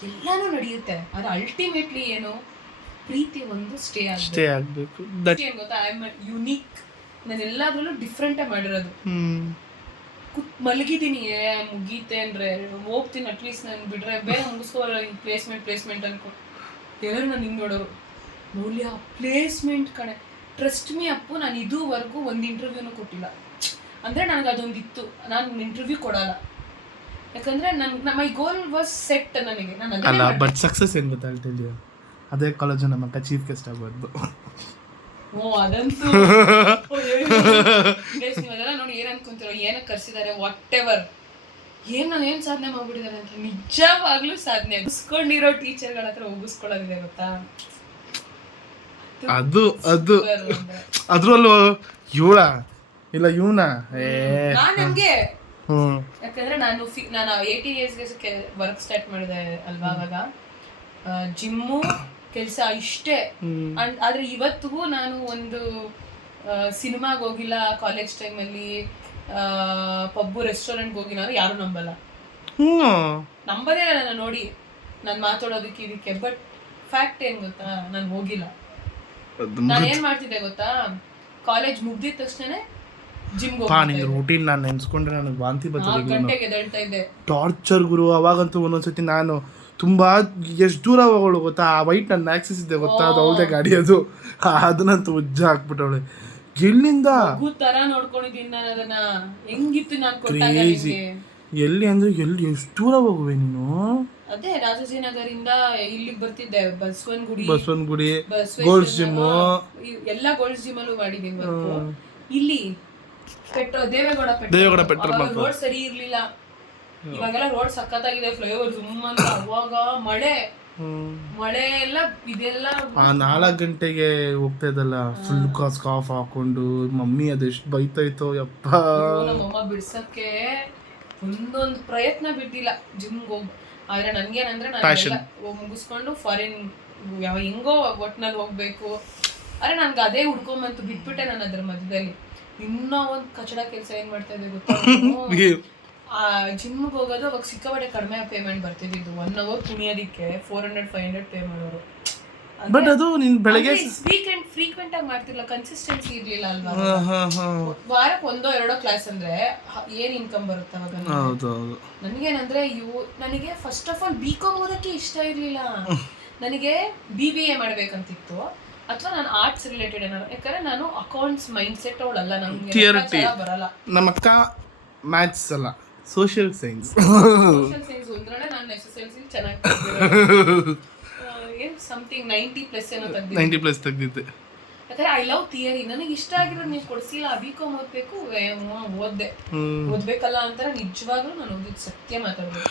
ಎಲ್ಲನೂ ನಡೆಯುತ್ತೆ. ಆದರೆ ಅಲ್ಟಿಮೇಟ್ಲಿ ಏನು, ಪ್ರೀತಿ ಒಂದು ಸ್ಟೇ ಆಗಬೇಕು. ಏನು ಗೊತ್ತಾ, ಐ ಆಮ್ ಯುನೀಕ್. ನಾನು ಎಲ್ಲಾದ್ರಲ್ಲೂ ಡಿಫ್ರೆಂಟೇ ಮಾಡಿರೋದು. ಮಲಗಿದ್ದೀನಿ ಮುಗೀತೆ ಅಂದರೆ ಹೋಗ್ತೀನಿ, ಅಟ್ಲೀಸ್ಟ್ ನಾನು ಬಿಡ್ರೆ ಬೇರೆ ಮುಗಿಸ್ಕೋಲ್ಲ, ಪ್ಲೇಸ್ಮೆಂಟ್ ಅನ್ಕೊ ಎಲ್ಲರೂ ನಾನು ಹಿಂಗೆ ನೋಡೋರು. ಮೌಲ್ಯ ಪ್ಲೇಸ್ಮೆಂಟ್ ಕಣೆ, ಟ್ರಸ್ಟ್ ಮೀ ಅಪ್ಪು, ನಾನು ಇದುವರೆಗೂ ಒಂದು ಇಂಟರ್ವ್ಯೂನೂ ಕೊಟ್ಟಿಲ್ಲ. ಅಂದರೆ ನನಗೆ ಅದೊಂದಿತ್ತು, ನಾನು ಇಂಟರ್ವ್ಯೂ ಕೊಡಲ್ಲ, ಯಾಕಂದರೆ ಮೈ ಗೋಲ್ ವಾಸ್ ಸೆಟ್ ನನಗೆ. ನಾನು ಬಟ್ ಸಕ್ಸಸ್ ಏನು ಗೊತ್ತಾಗ್ತಿದ್ಯಾ, ಅದೇ ಕಾಲೇಜು ನಮ್ಮ ಅಕ್ಕ ಚೀಫ್ ಗೆಸ್ಟ್ ಆಗ್ಬಾರ್ದು. ಅದಂತೂ ನೀವೆಲ್ಲ ನೋಡಿ ಏನ್ ಅನ್ಕೊಂತಿರೋ, ಏನಕ್ಕೆ ಕರ್ಸಿದ್ದಾರೆ, ವಾಟ್ ಎವರ್, ನಾನು ಏನ್ ಸಾಧನೆ ಮಾಡ್ಬಿಟ್ಟಿದ್ದಾರೆ ಅಂತ. ನಿಜವಾಗ್ಲೂ ಸಾಧನೆ ಉಗಿಸ್ಕೊಂಡಿರೋ ಟೀಚರ್ಗಳ ಹತ್ರ ಉಗಿಸ್ಕೊಳ್ಳೋದಿದೆ ಗೊತ್ತಾ. ಅದ್ರಲ್ಲೂ ಇವಳ ಇಲ್ಲ ಇವನ ನಾನು ಹಂಗೆ, ಯಾಕಂದ್ರೆ ನಾನು 18 yearsಗೆ ವರ್ಕ್ ಸ್ಟಾರ್ಟ್ ಮಾಡಿದೆ ಅಲ್ವಾ, ಅವಾಗ ಜಿಮ್ಮು ಕೆಲಸ ಇಷ್ಟೇ. ಆದ್ರೆ ಇವತ್ತಿಗೂ ನಾನು ಒಂದು ಸಿನಿಮಾಗೆ ಹೋಗಿಲ್ಲ, ಕಾಲೇಜ್ ಟೈಮಲ್ಲಿ ಪಬ್ಬು ರೆಸ್ಟೋರೆಂಟ್ಗೆ ಹೋಗಿ ನಾನು ಯಾರು ನಂಬದೇ ಇಲ್ಲ ನಾನು ನೋಡಿ, ನಾನು ಮಾತಾಡೋದಕ್ಕೆ ಇದಕ್ಕೆ. ಬಟ್ ಫ್ಯಾಕ್ಟ್ ಏನ್ ಗೊತ್ತಾ, ನಾನು ಹೋಗಿಲ್ಲ. ನಾನು ಏನ್ ಮಾಡ್ತಿದ್ದೆ ಗೊತ್ತಾ, ಕಾಲೇಜ್ ಮುಗ್ದಿದ ತಕ್ಷಣ ಜಿಮ್ಗೆ ಹೋಗ್ತಿದ್ದೆ. ರೂಟೀನ್ ನಾನು ನೆನ್ಸ್ಕೊಂಡ್ರೆ ನನಗೆ ವಾಂತಿ ಬರ್ತದೆ. 4 ಗಂಟೆಗೆ ಎದ್ದೇಳ್ತಾ ಇದ್ದೆ. ಟಾರ್ಚರ್ ಗುರು. ಅವಾಗಂತೂ ಒಂದೊಂದ್ಸತಿ ನಾನು ತುಂಬ ಎಷ್ಟು ದೂರ ಹೋಗೋಳು ಗೊತ್ತಾ, ಆ ವೈಟ್ ನನ್ನ ಆಕ್ಸಿಸ್ ಇದೆ ಗೊತ್ತಾ, ಅದು ಅವಳದೇ ಗಾಡಿ, ಅದನ್ನಂತೂ ಉಜ್ಜ ಹಾಕ್ಬಿಟ್ಟವಳೆ. ಎಲ್ಲಿಂದ ತರ ನೋಡ್ಕೊಂಡಿದ್ದೀನಿ ನಾನು ಅದನ್ನ. ಹೆಂಗಿತ್ತು ನಾನು ಕ್ರೇಜಿ. ಎಲ್ಲಿ ಅಂದ್ರೆ ಎಲ್ಲಿ ಎಷ್ಟು ದೂರ ಹೋಗುವೆ ನೀನು. ಅದೇ ರಾಜಾಜಿನಗರಿಂದ ಇಲ್ಲಿಗೆ ಬರ್ತಿದ್ದೆ, ಬಸವನಗುಡಿ, ಗೋಲ್ಡ್ಸ್ ಜಿಮ್, ಎಲ್ಲ ಗೋಲ್ಡ್ಸ್ ಜಿಮ್ ಅಲ್ಲೂ ಮಾಡಿದ್ದೀನಿ. ಇಲ್ಲಿ ದೇವೇಗೌಡ ಪೆಟ್ರೋಲ್ ಬಂಕ್ ರೋಡ್ ಸರಿ ಇರ್ಲಿಲ್ಲ. ಇವಾಗೆಲ್ಲ ರೋಡ್ ಸಖತ್ತಾಗಿದೆ, ಫ್ಲೈಓವರ್ ಜುಮ್ ಅಂತ. ಅವಾಗ ಮಳೆ ಎಲ್ಲ ಇದೆಲ್ಲ 4 ಗಂಟೆಗೆ ಹೋಗ್ತಾ ಇದ್ದಲ್ಲ, ಫುಲ್ ಸ್ಕಾಫ್ ಹಾಕೊಂಡು. ಮಮ್ಮಿ ಅದೆಷ್ಟು ಬೈತಾಯ್ತೋ ಯಪ್ಪ. ನಮ್ಮಮ್ಮ ಬಿಡ್ಸಕ್ಕೆ ಒಂದೊಂದು ಪ್ರಯತ್ನ ಬಿಟ್ಟಿಲ್ಲ ಜಿಮ್ಗೆ ಹೋಗಿ. ಆದ್ರೆ ನನ್ಗೇನಂದ್ರೆ ನಾನು ಮುಗಿಸ್ಕೊಂಡು ಫಾರಿನ್ ಹೆಂಗೋ ಒಟ್ನಲ್ಲಿ ಹೋಗ್ಬೇಕು. ಆದ್ರೆ ನನ್ಗೆ ಅದೇ ಹುಡ್ಕೊಂಬಂತು, ಬಿಟ್ಬಿಟ್ಟೆ ನಾನು ಅದ್ರ ಮಧ್ಯದಲ್ಲಿ. ಇನ್ನೂ ಒಂದು ಕಚಡ ಕೆಲಸ ಏನ್ ಮಾಡ್ತಾ ಇದ್ದೆ ಗೊತ್ತಾ, ಜಿಮ್ಗೆ ಹೋಗೋದು. ಅವಾಗ ಸಿಕ್ಕಾಪಟ್ಟೆ ಕಡಿಮೆ ಪೇಮೆಂಟ್ ಬರ್ತಿದ್ದು. 1 hour ಕುಣಿಯೋದಕ್ಕೆ 400-500 ಪೇ ಮಾಡೋರು. ಬಟ್ ಅದು ನೀನ್ ಬೆಳಗ್ಗೆ ಫ್ರೀಕ್ವೆಂಟ್ ಆಗಿ ಮಾಡ್ತಿರ್ಲಿಲ್ಲ, ಕನ್ಸಿಸ್ಟೆನ್ಸಿ ಇರ್ಲಿಲ್ಲ ಅಲ್ವಾ. ಹಾ ವಾರಕ್ಕೆ 1-2 ಕ್ಲಾಸ್ ಅಂದ್ರೆ ಏನ್ ಇನ್ಕಮ್ ಬರುತ್ತೆ ಅವಾಗ ನಮ್ಗೆ? ಹೌದು ನನಗೇನಂದ್ರೆ ನನಗೆ ಫಸ್ಟ್ ಆಫ್ ಆಲ್ BCom ಓದಕ್ಕೆ ಇಷ್ಟ ಇರ್ಲಿಲ್ಲ. ನನಗೆ BBA ಮಾಡ್ಬೇಕಂತಿತ್ತು, ಅಥವಾ ನಾನು ಆರ್ಟ್ಸ್ ರಿಲೇಟೆಡ್ ಏನಾದ್ರು, ಯಾಕಂದ್ರೆ ನಾನು ಅಕೌಂಟ್ಸ್ ಮೈಂಡ್ ಸೆಟ್ ಅವಳಲ್ಲ, ನಮ್ಗೆ ಲೆಕ್ಕಾಚಾರ ಬರಲ್ಲ. ನಮ್ಮ ಅಕ್ಕ ಮ್ಯಾಥ್ಸ್ ಅಲ್ಲ, ಸೋಷಿಯಲ್ ಸೈನ್ಸ್. ಸೋಷಿಯಲ್ ಸೈನ್ಸ್ ಅಂದ್ರೆ ನಾನು SSLC ಚೆನ್ನಾಗಿ ಏನು ಸಮಥಿಂಗ್ 90+ ಏನೋ ತೆಗ್ದಿದ್ದೆ. 90+ ತೆಗ್ದಿದ್ದೆ. ಯಾಕಂದ್ರೆ ಐ ಲವ್ ಥಿಯರಿ, ನನಗೆ ಇಷ್ಟ ಆಗಿರೋದು ನೀವು ಕೊಡ್ಸಿಲ್ಲ. BCom ಓದ್ಬೇಕು, ಓದ್ಬೇಕಲ್ಲ ಅಂತಾರೆ. ನಿಜವಾಗ್ಲೂ ನಾನು ಓದಿದ್ದು ಸತ್ಯ ಮಾತಾಡ್ಬೇಕು.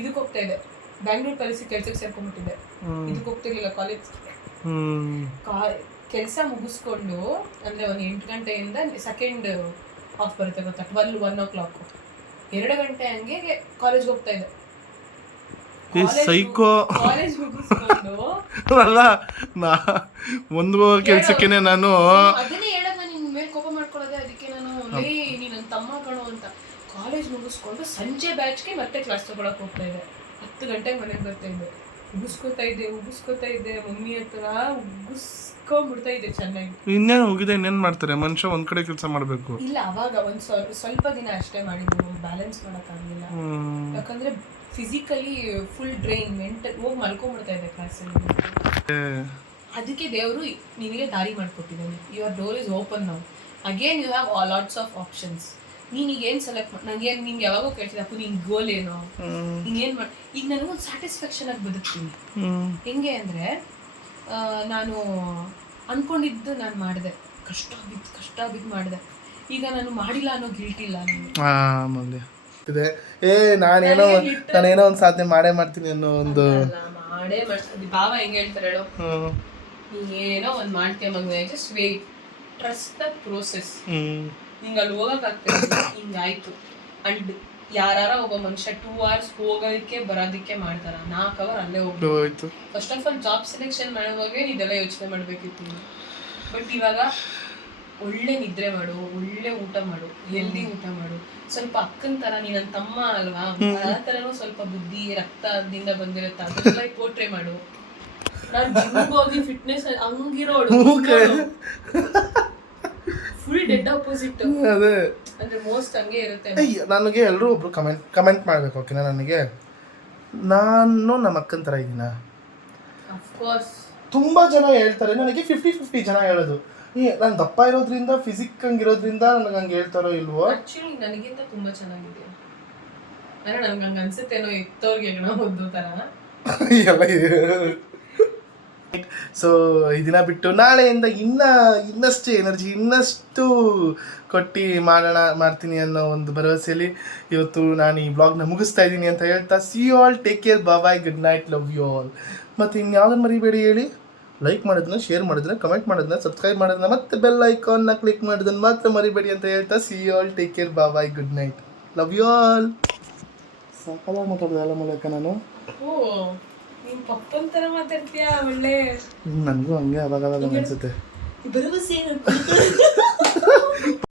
ಇದಕ್ಕೆ ಹೋಗ್ತಾ ಇದೆ, ಬ್ಯಾಂಗ್ಳೂರ್ ಕಲಿಸಿ ಕೆಲ್ಸಕ್ಕೆ ಸೇರ್ಕೊಂಡ್ಬಿಟ್ಟಿದ್ದೆ. ಇದಕ್ಕೆ ಹೋಗ್ತಿರ್ಲಿಲ್ಲ ಕಾಲೇಜ್. ಕೆಲಸ ಮುಗಿಸ್ಕೊಂಡು ಅಂದ್ರೆ ಒಂದು 8 ಗಂಟೆಯಿಂದ ಸೆಕೆಂಡ್ ಹಾಫ್ ಬರುತ್ತೆ ಗೊತ್ತಾ, 1 o'clock 2 ಗಂಟೆ ಹಂಗೆ ಕಾಲೇಜ್ಗೆ ಹೋಗ್ತಾ ಇದ್ದೆ. ಸೈಕೋ ಕಾಲೇಜ್ ಮುಗಿಸ್ಕೊಂಡು ಅಲ್ಲ, ಒಂದು ಕೆಲ್ಸಕ್ಕೇನೆ ನಾನು ಅದನ್ನೇ ಹೇಳೋದು, ನಾನು ನಿನ್ ಮೇಲೆ ಕೋಪ ಮಾಡ್ಕೊಳ್ಳೋದೆ. ಅದಕ್ಕೆ ನಾನು ನೀ ನನ್ನ ತಮ್ಮ ಕಣೋ ಅಂತ ಕಾಲೇಜ್ ಮುಗಿಸ್ಕೊಂಡು ಸಂಜೆ ಬ್ಯಾಚ್ಗೆ ಮತ್ತೆ ಕ್ಲಾಸ್ ತಗೊಳಕ್ ಹೋಗ್ತಾ ಇದ್ದೆ. 10 ಗಂಟೆಗೆ ಮನೆಗೆ ಬರ್ತಾ ಇದ್ದೆ. ಉಗಿಸ್ಕೋತಾ ಇದ್ದೆ ಮಮ್ಮಿ ಹತ್ರ, ಉಗಿಸ್ಕೊಂಡ್ಬಿಡ್ತಾ ಇದ್ದೆ ಚೆನ್ನಾಗಿ. ಇನ್ನೇನು ಹೋಗಿದೆ, ಇನ್ನೇನು ಮಾಡ್ತಾರೆ ಮನುಷ್ಯ, ಒಂದ್ ಕಡೆ ಕೆಲಸ ಮಾಡ್ಬೇಕು. ಇಲ್ಲ, ಅವಾಗ ಒಂದ್ ಸ್ವಲ್ಪ ದಿನ ಅಷ್ಟೇ ಮಾಡಿದ್ದು, ಬ್ಯಾಲೆನ್ಸ್ ಮಾಡೋಕ್ಕಾಗಲಿಲ್ಲ. ಯಾಕಂದ್ರೆ ಫಿಸಿಕಲಿ ಫುಲ್ ಡ್ರೈನ್, ಮೆಂಟಲ್ ಹೋಗಿ ಮಲ್ಕೊಂಡ್ಬಿಡ್ತಾ ಇದ್ದೆ ಕ್ಲಾಸಲ್ಲಿ. ಅದಕ್ಕೆ ದೇವರು ನಿನಗೆ ದಾರಿ ಮಾಡಿಕೊಟ್ಟಿದ್ದಾನೆ. Your door is open now, again you have lots of options. ನೀನೀಗೇನು ಸೆಲೆಕ್ಟ್ ನಂಗೇನು, ನಿಂಗೆ ಯಾವಾಗೋ ಕೇಳ್ತಿದ್ದೆ ಅಪ್ಪು ನಿನ್ ಗೋಲ್ ಏನೋ, ಹಿಂಗೇನು ಮಾಡಿ. ಈಗ ನನಗೊಂದು ಸ್ಯಾಟಿಸ್ಫ್ಯಾಕ್ಷನ್ ಆಗಿ ಬದುಕ್ತೀನಿ. ಹೆಂಗೆ ಅಂದರೆ, ನಾನು ಅಂದ್ಕೊಂಡಿದ್ದು ನಾನು ಮಾಡಿದೆ, ಕಷ್ಟ ಬಿದ್ದು ಮಾಡಿದೆ. ಈಗ ನಾನು ಮಾಡಿಲ್ಲ ಅನ್ನೋ ಗಿಲ್ಟ್ ಇಲ್ಲ ನನಗೆ. ನಾನೇನೋ ಒಂದು ಸಾಧನೆ ಮಾಡೇ ಮಾಡ್ತೀನಿ ಅನ್ನೋ ಒಂದು ಮಾಡೇ ಮಾಡ್ತೀನಿ. ಬಾಬಾ ಹೆಂಗೆ ಹೇಳ್ತಾರೆ ಹೇಳೋ, ನೀನೇನೋ ಒಂದು ಮಾಡ್ತೀಯ ಮಗನೇ, just wait, trust the process. ನಿಂಗೆ ಅಲ್ಲಿ ಹೋಗೋಕ್ಕಾಗ್ತಿಲ್ಲ, ಹಿಂಗಾಯ್ತು. ಅಂಡ್ ಯಾರ ಒಬ್ಬ ಮನುಷ್ಯ 2 hours ಹೋಗೋದಕ್ಕೆ ಬರೋದಕ್ಕೆ ಮಾಡ್ತಾರ, 4 hour ಅಲ್ಲೇ ಹೋಗ್ಬೇಕು. First of all job selection ಮಾಡುವಾಗ ಇದೆಲ್ಲ ಯೋಚನೆ ಮಾಡಬೇಕಿತ್ತು. ಬಟ್ ಇವಾಗ ಒಳ್ಳೆ ನಿದ್ರೆ ಮಾಡು, ಒಳ್ಳೆ ಊಟ ಮಾಡು, ಹೆಲ್ದಿ ಊಟ ಮಾಡು. ಸ್ವಲ್ಪ ಅಕ್ಕನ ಥರ, ನೀ ನನ್ನ ತಮ್ಮ ಅಲ್ವಾ, ಆ ಥರನೂ ಸ್ವಲ್ಪ ಬುದ್ಧಿ ರಕ್ತದಿಂದ ಬಂದಿರುತ್ತೆ, ಅದೆಲ್ಲ ಪೋಟ್ರೆ ಮಾಡು. ನಾನು ಜಿಮ್ಗೆ ಹೋಗಿ ಫಿಟ್ನೆಸ್ ಹಂಗಿರೋಳು, ಫುಲ್ ಡೆಡ್ ಆಪೋಸಿಟ್. ಅದೇ ಅಂದ್ರೆ ಮೋಸ್ಟ್ ಹಂಗೆ ಇರುತ್ತೆ. ನನಗೆ ಎಲ್ಲರೂ ಒಬ್ರು ಕಮೆಂಟ್ ಮಾಡ್ಬೇಕು, ಓಕೆನಾ? ನನಗೆ ನಾನು ನಮ್ಮ ಅಕ್ಕನ ಥರ ಇದ್ದೀನ. ಅಫ್ಕೋರ್ಸ್ ತುಂಬಾ ಜನ ಹೇಳ್ತಾರೆ ನನಗೆ, 50-50 ಜನ ಹೇಳೋದು, ನಾನು ದಪ್ಪ ಇರೋದ್ರಿಂದ, ಫಿಸಿಕ್ ಹಂಗಿರೋದ್ರಿಂದ ನನಗೆ ಹಂಗೆ ಹೇಳ್ತಾರೋ ಇಲ್ವೋ. ಆಕ್ಚುಲಿ ನನಗಿಂತ ತುಂಬಾ ಚೆನ್ನಾಗಿದೆ. ಅಂದ್ರೆ ನನ್ಗೆ ಹಂಗೆ ಅನ್ಸುತ್ತೇನೋ, ಎತ್ತೋರ್ಗೆ ಹೆಗಣ ಓದೋ ಥರ ಎಲ್ಲ. ಸೊ ಈ ದಿನ ಬಿಟ್ಟು ನಾಳೆಯಿಂದ ಇನ್ನಷ್ಟು ಎನರ್ಜಿ, ಇನ್ನಷ್ಟು ಕೊಟ್ಟು ಮಾಡ್ತೀನಿ ಅನ್ನೋ ಒಂದು ಭರವಸೆಯಲ್ಲಿ ಇವತ್ತು ನಾನು ಈ ಬ್ಲಾಗ್ನ ಮುಗಿಸ್ತಾ ಇದ್ದೀನಿ ಅಂತ ಹೇಳ್ತಾ, see you all, take care, bye, good night, love you all. ಮತ್ತು ಇನ್ಯಾವುದನ್ನು ಮರಿಬೇಡಿ ಹೇಳಿ, ಲೈಕ್ ಮಾಡೋದನ್ನ, ಶೇರ್ ಮಾಡೋದನ್ನ, ಕಮೆಂಟ್ ಮಾಡೋದನ್ನ, ಸಬ್ಸ್ಕ್ರೈಬ್ ಮಾಡೋದನ್ನ, ಮತ್ತು ಬೆಲ್ ಐಕಾನ್ನ ಕ್ಲಿಕ್ ಮಾಡೋದನ್ನ ಮಾತ್ರ ಮರಿಬೇಡಿ ಅಂತ ಹೇಳ್ತಾ, see you all, take care, bye, good night, love you all. ಸಾಕಾಗಿ ಮಾತಾಡೋದು ಅಲ್ಲ ಮೂಲಕ ನಾನು. ಓ, ನೀನ್ ಪಪ್ಪನ್ ತರ ಮಾತಾಡ್ತೀಯಾ, ಒಳ್ಳೆ. ನನಗೂ ಹಂಗೆ ಅವಾಗ ಅನ್ಸುತ್ತೆ. ಭರವಸೆ